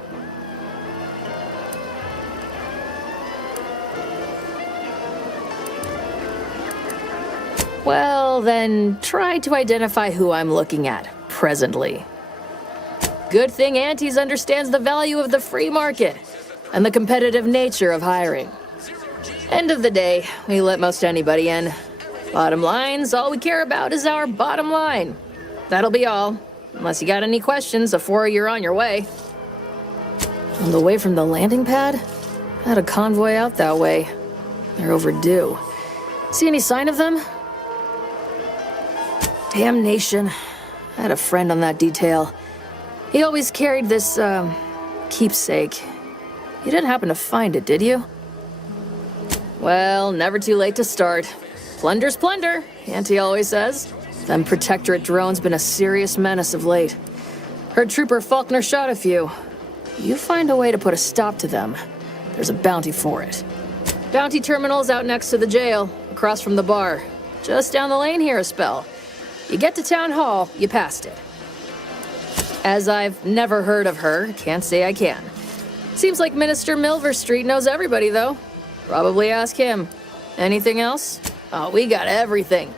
Well, then, try to identify who I'm looking at presently. Good thing Antes understands the value of the free market and the competitive nature of hiring. End of the day, we let most anybody in. Bottom line's all we care about is our bottom line. That'll be all, unless you got any questions before you're on your way. On the way from the landing pad? Had a convoy out that way. They're overdue. See any sign of them? Damnation. I had a friend on that detail. He always carried this, keepsake. You didn't happen to find it, did you? Well, never too late to start. Plunder's plunder, Auntie always says. Them Protectorate drones been a serious menace of late. Heard Trooper Faulkner shot a few. You find a way to put a stop to them, there's a bounty for it. Bounty terminal's out next to the jail, across from the bar. Just down the lane here a spell. You get to Town Hall, you passed it. As I've never heard of her, can't say I can. Seems like Minister Milverstreet knows everybody, though. Probably ask him. Anything else? Oh, we got everything.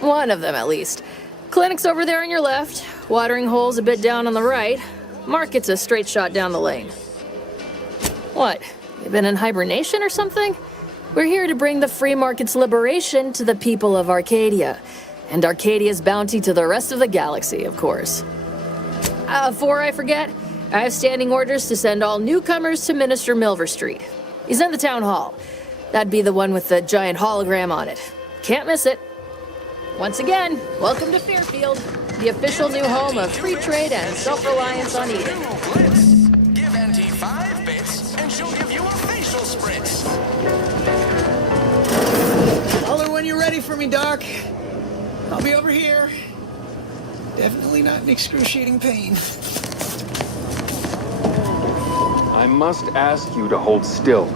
One of them, at least. Clinic's over there on your left. Watering hole's a bit down on the right. Market's a straight shot down the lane. What? You been in hibernation or something? We're here to bring the free market's liberation to the people of Arcadia. And Arcadia's bounty to the rest of the galaxy, of course. Before I forget, I have standing orders to send all newcomers to Minister Milverstreet. He's in the town hall. That'd be the one with the giant hologram on it. Can't miss it. Once again, welcome to Fairfield, the official new home of free trade and self-reliance on Eden. Give Auntie 5 bits, and she'll give you a facial spritz. Tell her when you're ready for me, Doc. I'll be over here. Definitely not in excruciating pain. I must ask you to hold still.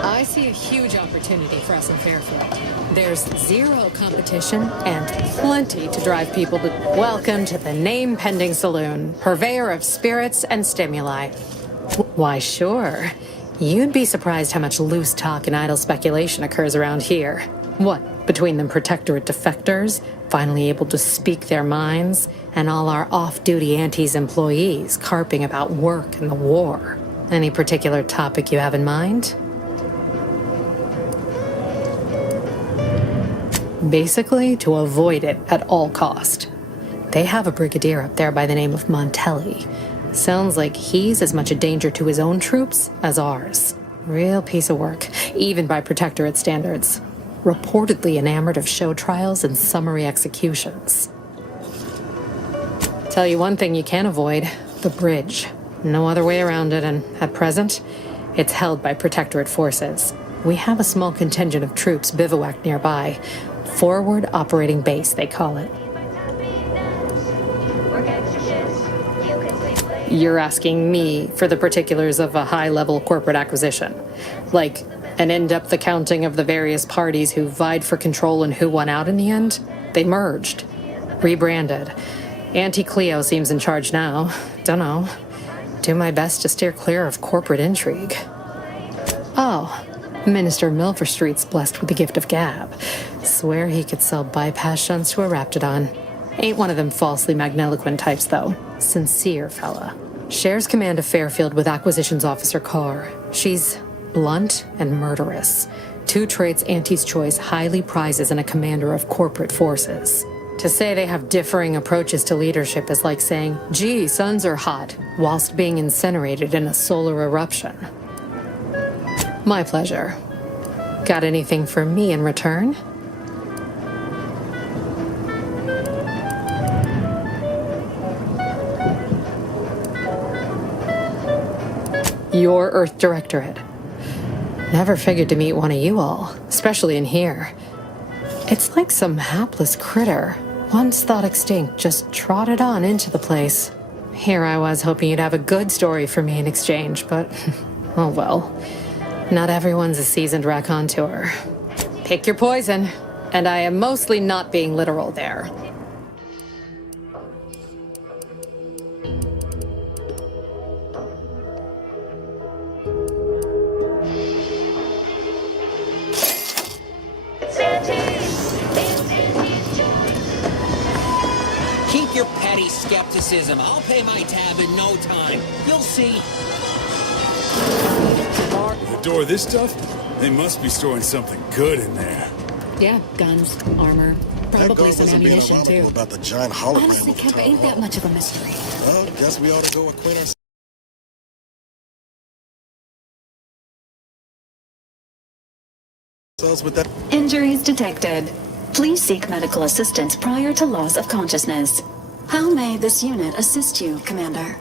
I see a huge opportunity for us in Fairfield. There's zero competition and plenty to drive people to... Welcome to the name-pending saloon, purveyor of spirits and stimuli. Why, sure. You'd be surprised how much loose talk and idle speculation occurs around here. What, between them Protectorate defectors, finally able to speak their minds, and all our off-duty Auntie's employees carping about work and the war. Any particular topic you have in mind? Basically, to avoid it at all cost. They have a brigadier up there by the name of Montelli. Sounds like he's as much a danger to his own troops as ours. Real piece of work, even by Protectorate standards. Reportedly enamored of show trials and summary executions. Tell you one thing you can't avoid, the bridge. No other way around it, and at present, it's held by Protectorate forces. We have a small contingent of troops bivouacked nearby. Forward Operating Base, they call it. You're asking me for the particulars of a high-level corporate acquisition. Like an in-depth accounting of the various parties who vied for control and who won out in the end? They merged. Rebranded. Auntie Cleo seems in charge now. Dunno. Do my best to steer clear of corporate intrigue. Oh, Minister Milverstreet's blessed with the gift of gab. Swear he could sell bypass shunts to a Raptidon. Ain't one of them falsely magniloquent types, though. Sincere fella. Shares command of Fairfield with Acquisitions Officer Carr. She's blunt and murderous. Two traits Auntie's Choice highly prizes in a commander of corporate forces. To say they have differing approaches to leadership is like saying, gee, suns are hot, whilst being incinerated in a solar eruption. My pleasure. Got anything for me in return? Your Earth Directorate. Never figured to meet one of you all, especially in here. It's like some hapless critter, once thought extinct, just trotted on into the place. Here I was hoping you'd have a good story for me in exchange, but oh well. Not everyone's a seasoned raconteur. Pick your poison, and I am mostly not being literal there. Keep your petty skepticism. I'll pay my tab in no time. You'll see. The door this stuff? They must be storing something good in there. Yeah, guns, armor, probably some ammunition too. About the giant hologram. Honestly, Kemp, ain't that much of a mystery. Well, guess we ought to go acquaint ourselves with that. Injuries detected. Please seek medical assistance prior to loss of consciousness. How may this unit assist you, Commander?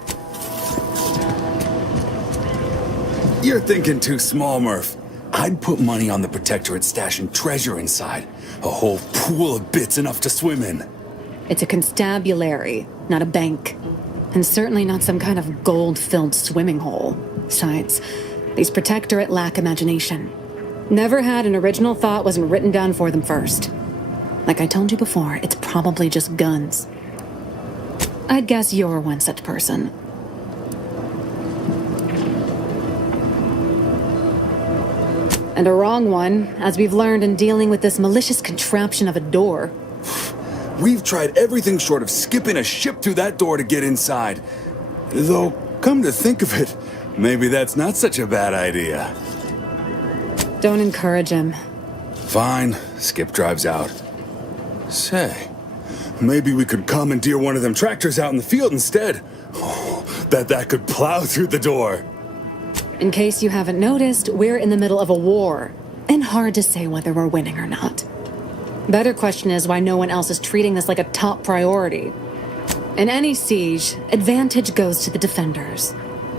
You're thinking too small, Murph. I'd put money on the Protectorate stashing treasure inside. A whole pool of bits enough to swim in. It's a constabulary, not a bank. And certainly not some kind of gold-filled swimming hole. Besides, these Protectorate lack imagination. Never had an original thought wasn't written down for them first. Like I told you before, it's probably just guns. I'd guess you're one such person. And a wrong one, as we've learned in dealing with this malicious contraption of a door. We've tried everything short of skipping a ship through that door to get inside. Though, come to think of it, maybe that's not such a bad idea. Don't encourage him. Fine, Skip drives out. Say, maybe we could commandeer one of them tractors out in the field instead. Oh, that could plow through the door. In case you haven't noticed, we're in the middle of a war, and hard to say whether we're winning or not. Better question is why no one else is treating this like a top priority. In any siege, advantage goes to the defenders.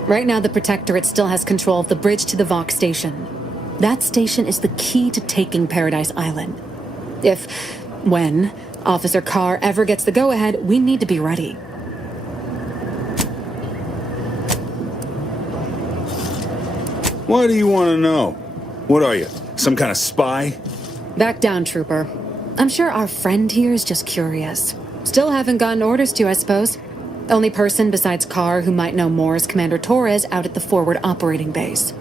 Right now, the Protectorate still has control of the bridge to the Vox station. That station is the key to taking Paradise Island. When Officer Carr ever gets the go-ahead, we need to be ready. Why do you want to know? What are you, some kind of spy? Back down, Trooper. I'm sure our friend here is just curious. Still haven't gotten orders to, I suppose. Only person besides Carr who might know more is Commander Torres out at the forward operating base.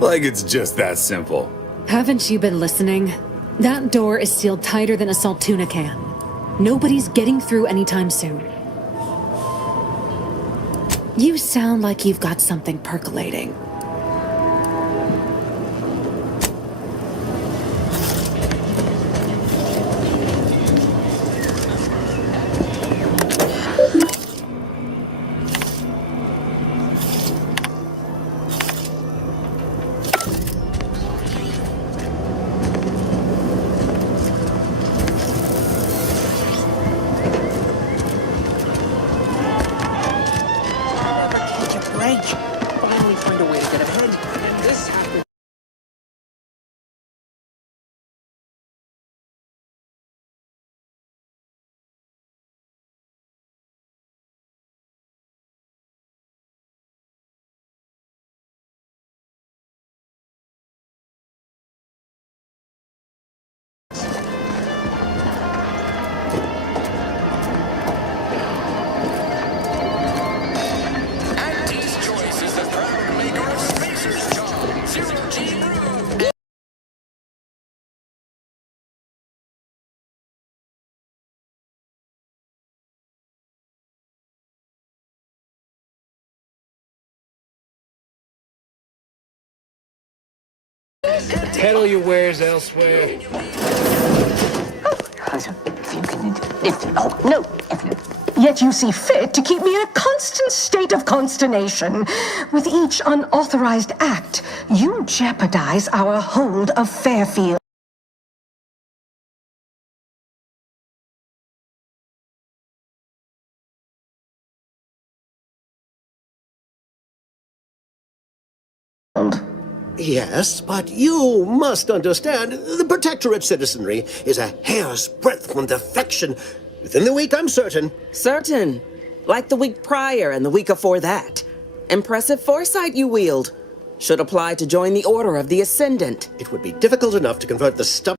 Like it's just that simple. Haven't you been listening? That door is sealed tighter than a Saltuna can. Nobody's getting through anytime soon. You sound like you've got something percolating. Finally find a way to get ahead, and this happens. Auntie's Choice is the proud maker of Spacer's Charm. 0 Peddle your wares elsewhere. No. Yet you see fit to keep me in a constant state of consternation. With each unauthorized act, you jeopardize our hold of Fairfield. Yes, but you must understand, the Protectorate citizenry is a hair's breadth from defection. Within the week, I'm certain. Certain. Like the week prior and the week before that. Impressive foresight you wield. Should apply to join the Order of the Ascendant. It would be difficult enough to convert the stubborn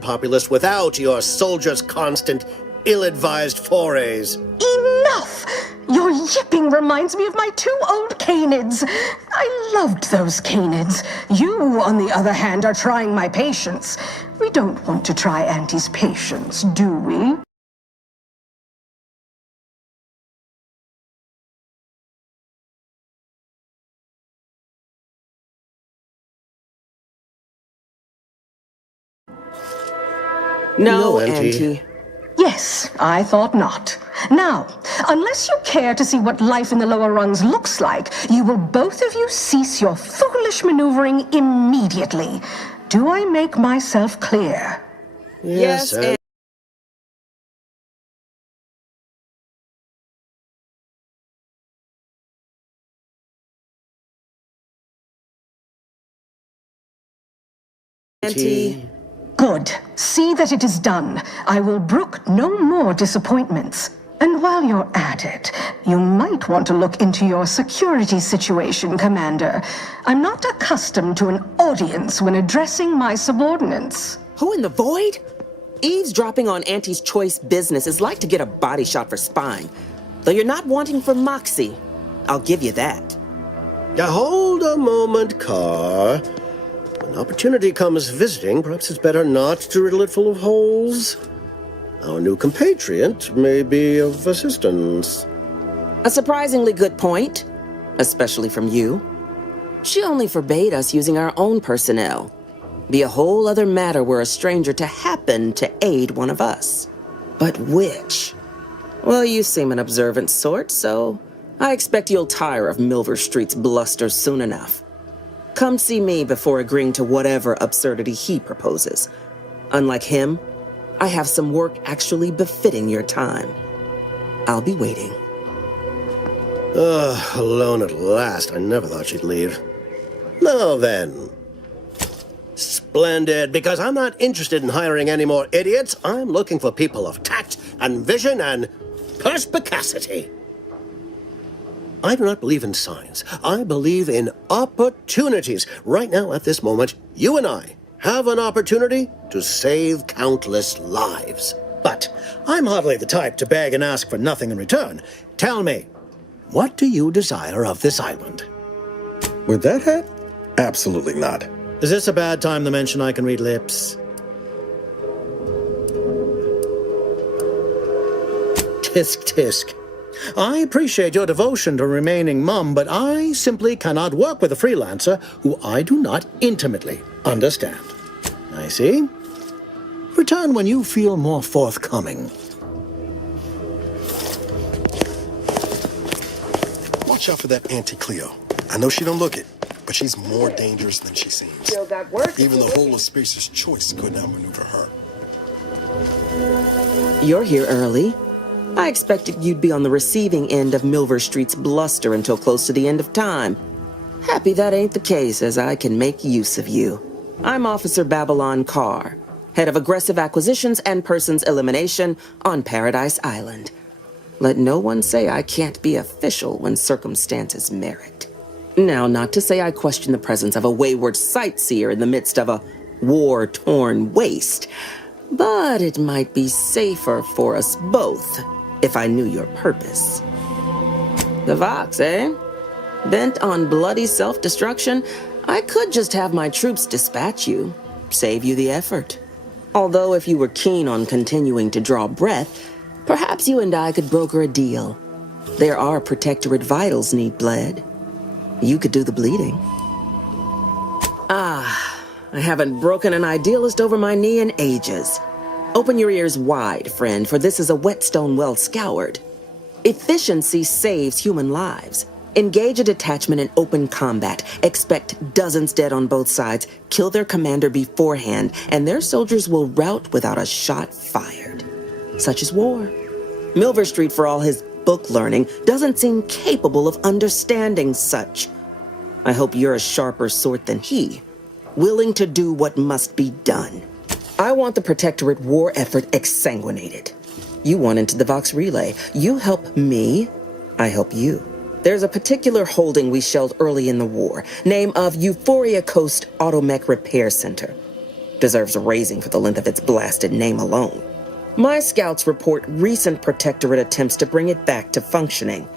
populace without your soldiers' constant, ill-advised forays. Enough! Your yipping reminds me of my 2 old canids. I loved those canids. You, on the other hand, are trying my patience. We don't want to try Auntie's patience, do we? No, Auntie. Yes, I thought not. Now, unless you care to see what life in the lower rungs looks like, you will both of you cease your foolish maneuvering immediately. Do I make myself clear? Yes, Auntie. Good. See that it is done. I will brook no more disappointments. And while you're at it, you might want to look into your security situation, Commander. I'm not accustomed to an audience when addressing my subordinates. Who in the void? Eavesdropping on Auntie's choice business is like to get a body shot for spine. Though you're not wanting for moxie. I'll give you that. Now hold a moment, Carr. When opportunity comes visiting, perhaps it's better not to riddle it full of holes. Our new compatriot may be of assistance. A surprisingly good point, especially from you. She only forbade us using our own personnel. Be a whole other matter were a stranger to happen to aid one of us. But which? Well, you seem an observant sort, so I expect you'll tire of Milver Street's bluster soon enough. Come see me before agreeing to whatever absurdity he proposes. Unlike him, I have some work actually befitting your time. I'll be waiting. Alone at last. I never thought she'd leave. Now then. Splendid, because I'm not interested in hiring any more idiots. I'm looking for people of tact and vision and perspicacity. I do not believe in signs. I believe in opportunities. Right now, at this moment, you and I have an opportunity to save countless lives. But I'm hardly the type to beg and ask for nothing in return. Tell me, what do you desire of this island? With that hat? Absolutely not. Is this a bad time to mention I can read lips? Tisk tisk. I appreciate your devotion to remaining mum, but I simply cannot work with a freelancer who I do not intimately understand. I see. Return when you feel more forthcoming. Watch out for that Auntie Cleo. I know she don't look it, but she's more dangerous than she seems. Even the whole of Spacer's Choice could not maneuver her. You're here early. I expected you'd be on the receiving end of Milver Street's bluster until close to the end of time. Happy that ain't the case, as I can make use of you. I'm Officer Babylon Carr, head of aggressive acquisitions and persons elimination on Paradise Island. Let no one say I can't be official when circumstances merit. Now, not to say I question the presence of a wayward sightseer in the midst of a war-torn waste, but it might be safer for us both if I knew your purpose. The Vox, eh? Bent on bloody self-destruction, I could just have my troops dispatch you, save you the effort. Although if you were keen on continuing to draw breath, perhaps you and I could broker a deal. There are Protectorate vitals need bled. You could do the bleeding. Ah, I haven't broken an idealist over my knee in ages. Open your ears wide, friend, for this is a whetstone well scoured. Efficiency saves human lives. Engage a detachment in open combat. Expect dozens dead on both sides. Kill their commander beforehand, and their soldiers will rout without a shot fired. Such is war. Milver Street, for all his book learning, doesn't seem capable of understanding such. I hope you're a sharper sort than he, willing to do what must be done. I want the Protectorate war effort exsanguinated. You want into the Vox Relay. You help me, I help you. There's a particular holding we shelled early in the war, name of Euphoria Coast Automech Repair Center. Deserves a raising for the length of its blasted name alone. My scouts report recent Protectorate attempts to bring it back to functioning.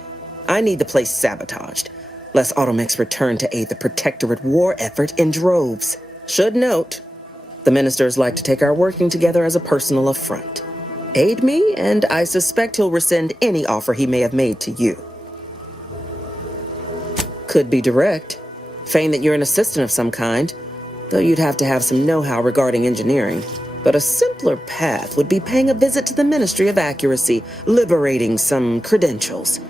I need the place sabotaged, lest Automechs return to aid the Protectorate war effort in droves. Should note, the ministers like to take our working together as a personal affront. Aid me, and I suspect he'll rescind any offer he may have made to you. Could be direct. Feign that you're an assistant of some kind, though you'd have to have some know-how regarding engineering. But a simpler path would be paying a visit to the Ministry of Accuracy, liberating some credentials.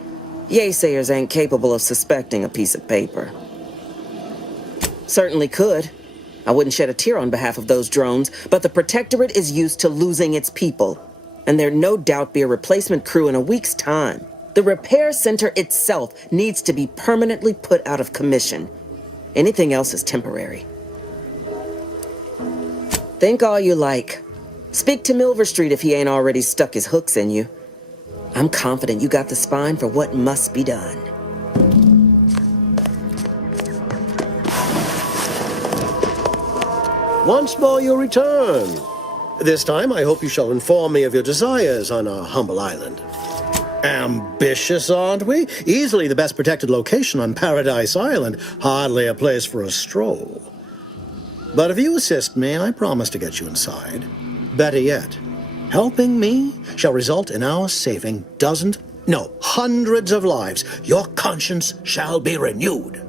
Yaysayers ain't capable of suspecting a piece of paper. Certainly could. I wouldn't shed a tear on behalf of those drones, but the Protectorate is used to losing its people, and there'd no doubt be a replacement crew in a week's time. The repair center itself needs to be permanently put out of commission. Anything else is temporary. Think all you like. Speak to Milver Street if he ain't already stuck his hooks in you. I'm confident you got the spine for what must be done. Once more you return. This time I hope you shall inform me of your desires on our humble island. Ambitious, aren't we? Easily the best protected location on Paradise Island. Hardly a place for a stroll. But if you assist me, I promise to get you inside. Better yet, helping me shall result in our saving dozens, no, hundreds of lives. Your conscience shall be renewed.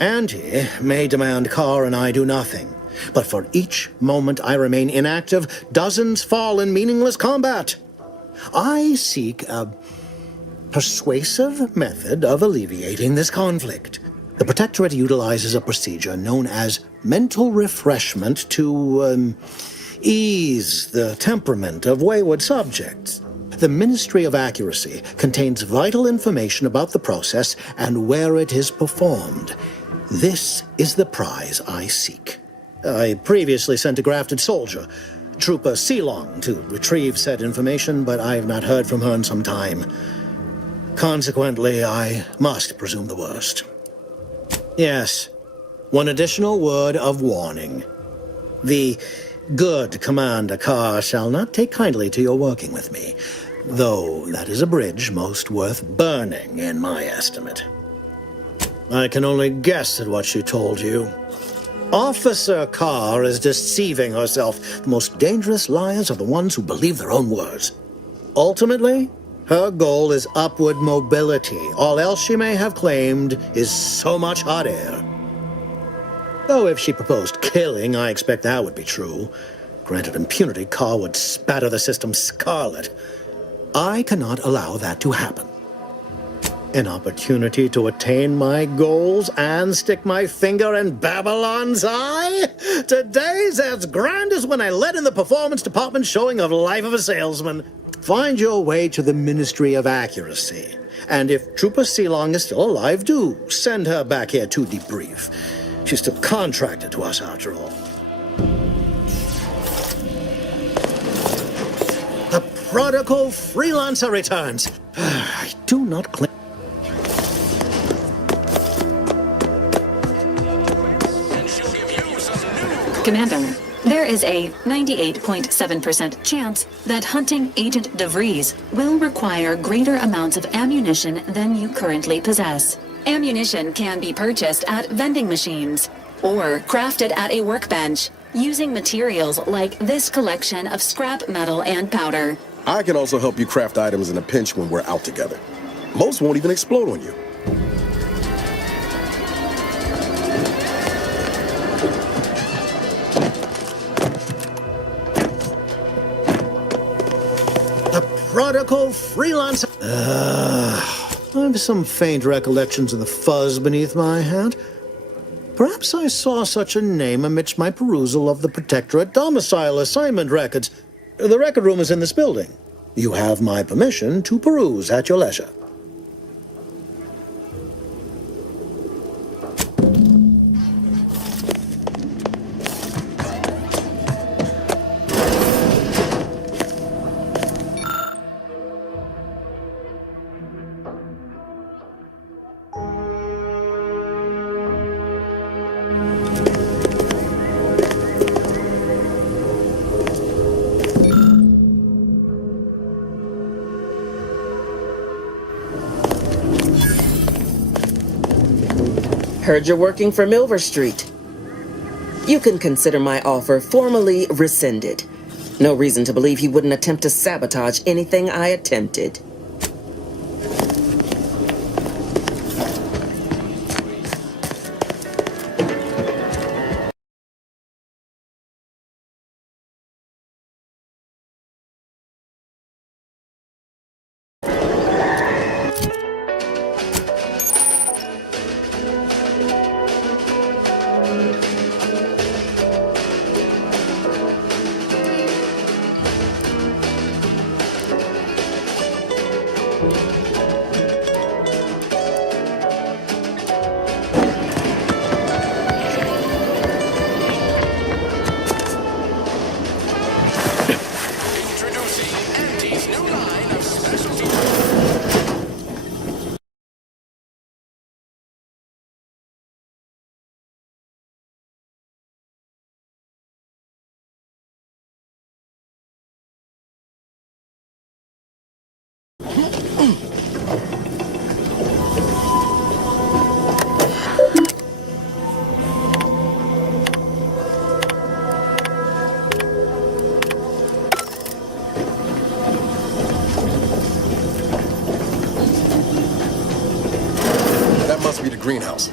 Auntie may demand Carr and I do nothing, but for each moment I remain inactive, dozens fall in meaningless combat. I seek a persuasive method of alleviating this conflict. The Protectorate utilizes a procedure known as mental refreshment to ease the temperament of wayward subjects. The Ministry of Accuracy contains vital information about the process and where it is performed. This is the prize I seek. I previously sent a grafted soldier, Trooper Sealong, to retrieve said information, but I have not heard from her in some time. Consequently, I must presume the worst. Yes, one additional word of warning. The good Commander Carr shall not take kindly to your working with me, though that is a bridge most worth burning in my estimate. I can only guess at what she told you. Officer Carr is deceiving herself. The most dangerous liars are the ones who believe their own words. Ultimately, her goal is upward mobility. All else she may have claimed is so much hot air. Though if she proposed killing, I expect that would be true. Granted impunity, Carr would spatter the system scarlet. I cannot allow that to happen. An opportunity to attain my goals and stick my finger in Babylon's eye? Today's as grand as when I led in the performance department showing of Life of a Salesman. Find your way to the Ministry of Accuracy. And if Trooper Sealong is still alive, do send her back here to debrief. She's still contracted to us after all. The prodigal freelancer returns. I do not claim... Commander, there is a 98.7% chance that hunting Agent DeVries will require greater amounts of ammunition than you currently possess. Ammunition can be purchased at vending machines. or crafted at a workbench using materials like this collection of scrap metal and powder. I can also help you craft items in a pinch when we're out together. Most won't even explode on you. Prodigal freelancer. I have some faint recollections of the fuzz beneath my hat. Perhaps I saw such a name amidst my perusal of the Protectorate domicile assignment records. The record room is in this building. You have my permission to peruse at your leisure. Heard you're working for Milver Street. You can consider my offer formally rescinded. No reason to believe he wouldn't attempt to sabotage anything I attempted. That must be the greenhouse.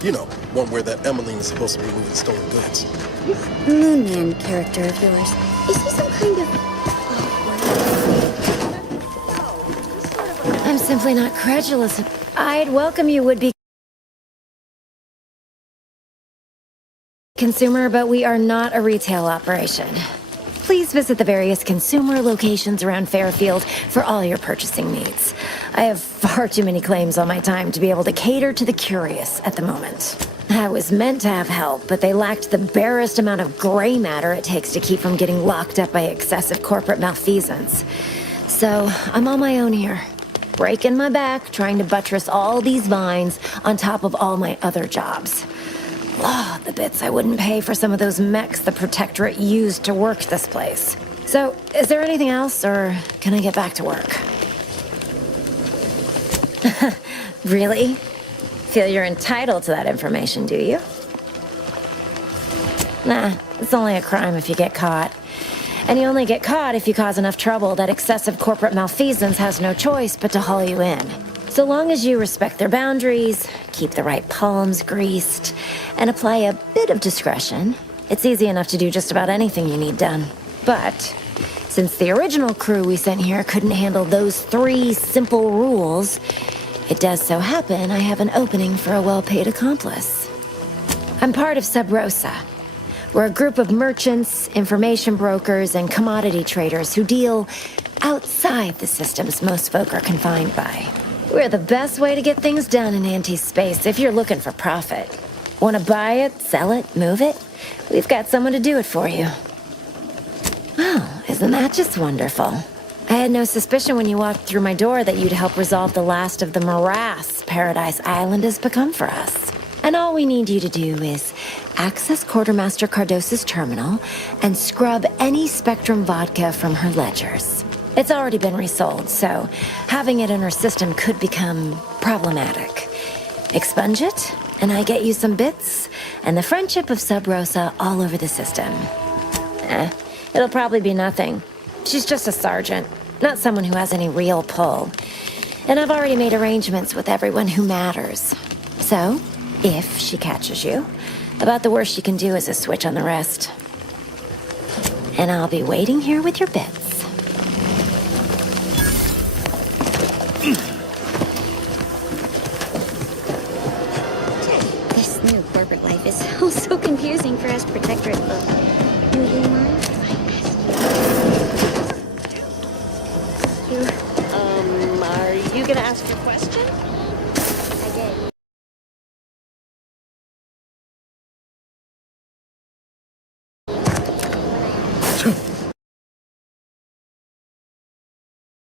You know, one where that Emmeline is supposed to be moving stolen goods. Moon Man character of yours. Is he some kind of... I'm simply not credulous. I'd welcome you would-be consumer, but we are not a retail operation. Please visit the various consumer locations around Fairfield for all your purchasing needs. I have far too many claims on my time to be able to cater to the curious at the moment. I was meant to have help, but they lacked the barest amount of gray matter it takes to keep from getting locked up by excessive corporate malfeasance. So, I'm on my own here. Breaking my back, trying to buttress all these vines on top of all my other jobs. Oh, the bits I wouldn't pay for some of those mechs the Protectorate used to work this place. So, is there anything else, or can I get back to work? Really? Feel you're entitled to that information, do you? Nah, it's only a crime if you get caught. And you only get caught if you cause enough trouble that excessive corporate malfeasance has no choice but to haul you in. So long as you respect their boundaries, keep the right palms greased, and apply a bit of discretion, it's easy enough to do just about anything you need done. But since the original crew we sent here couldn't handle those 3 simple rules, it does so happen I have an opening for a well-paid accomplice. I'm part of Sub Rosa. We're a group of merchants, information brokers, and commodity traders who deal outside the systems most folk are confined by. We're the best way to get things done in anti-space if you're looking for profit. Want to buy it, sell it, move it? We've got someone to do it for you. Well, isn't that just wonderful? I had no suspicion when you walked through my door that you'd help resolve the last of the morass Paradise Island has become for us. And all we need you to do is access Quartermaster Cardos's terminal and scrub any Spectrum vodka from her ledgers. It's already been resold, so having it in her system could become problematic. Expunge it, and I get you some bits, and the friendship of Sub Rosa all over the system. It'll probably be nothing. She's just a sergeant, not someone who has any real pull. And I've already made arrangements with everyone who matters. So, if she catches you, about the worst she can do is a switch on the rest. And I'll be waiting here with your bits. This new corporate life is so confusing for us protectorate folk. Do you mind if I ask you? Are you gonna ask a question?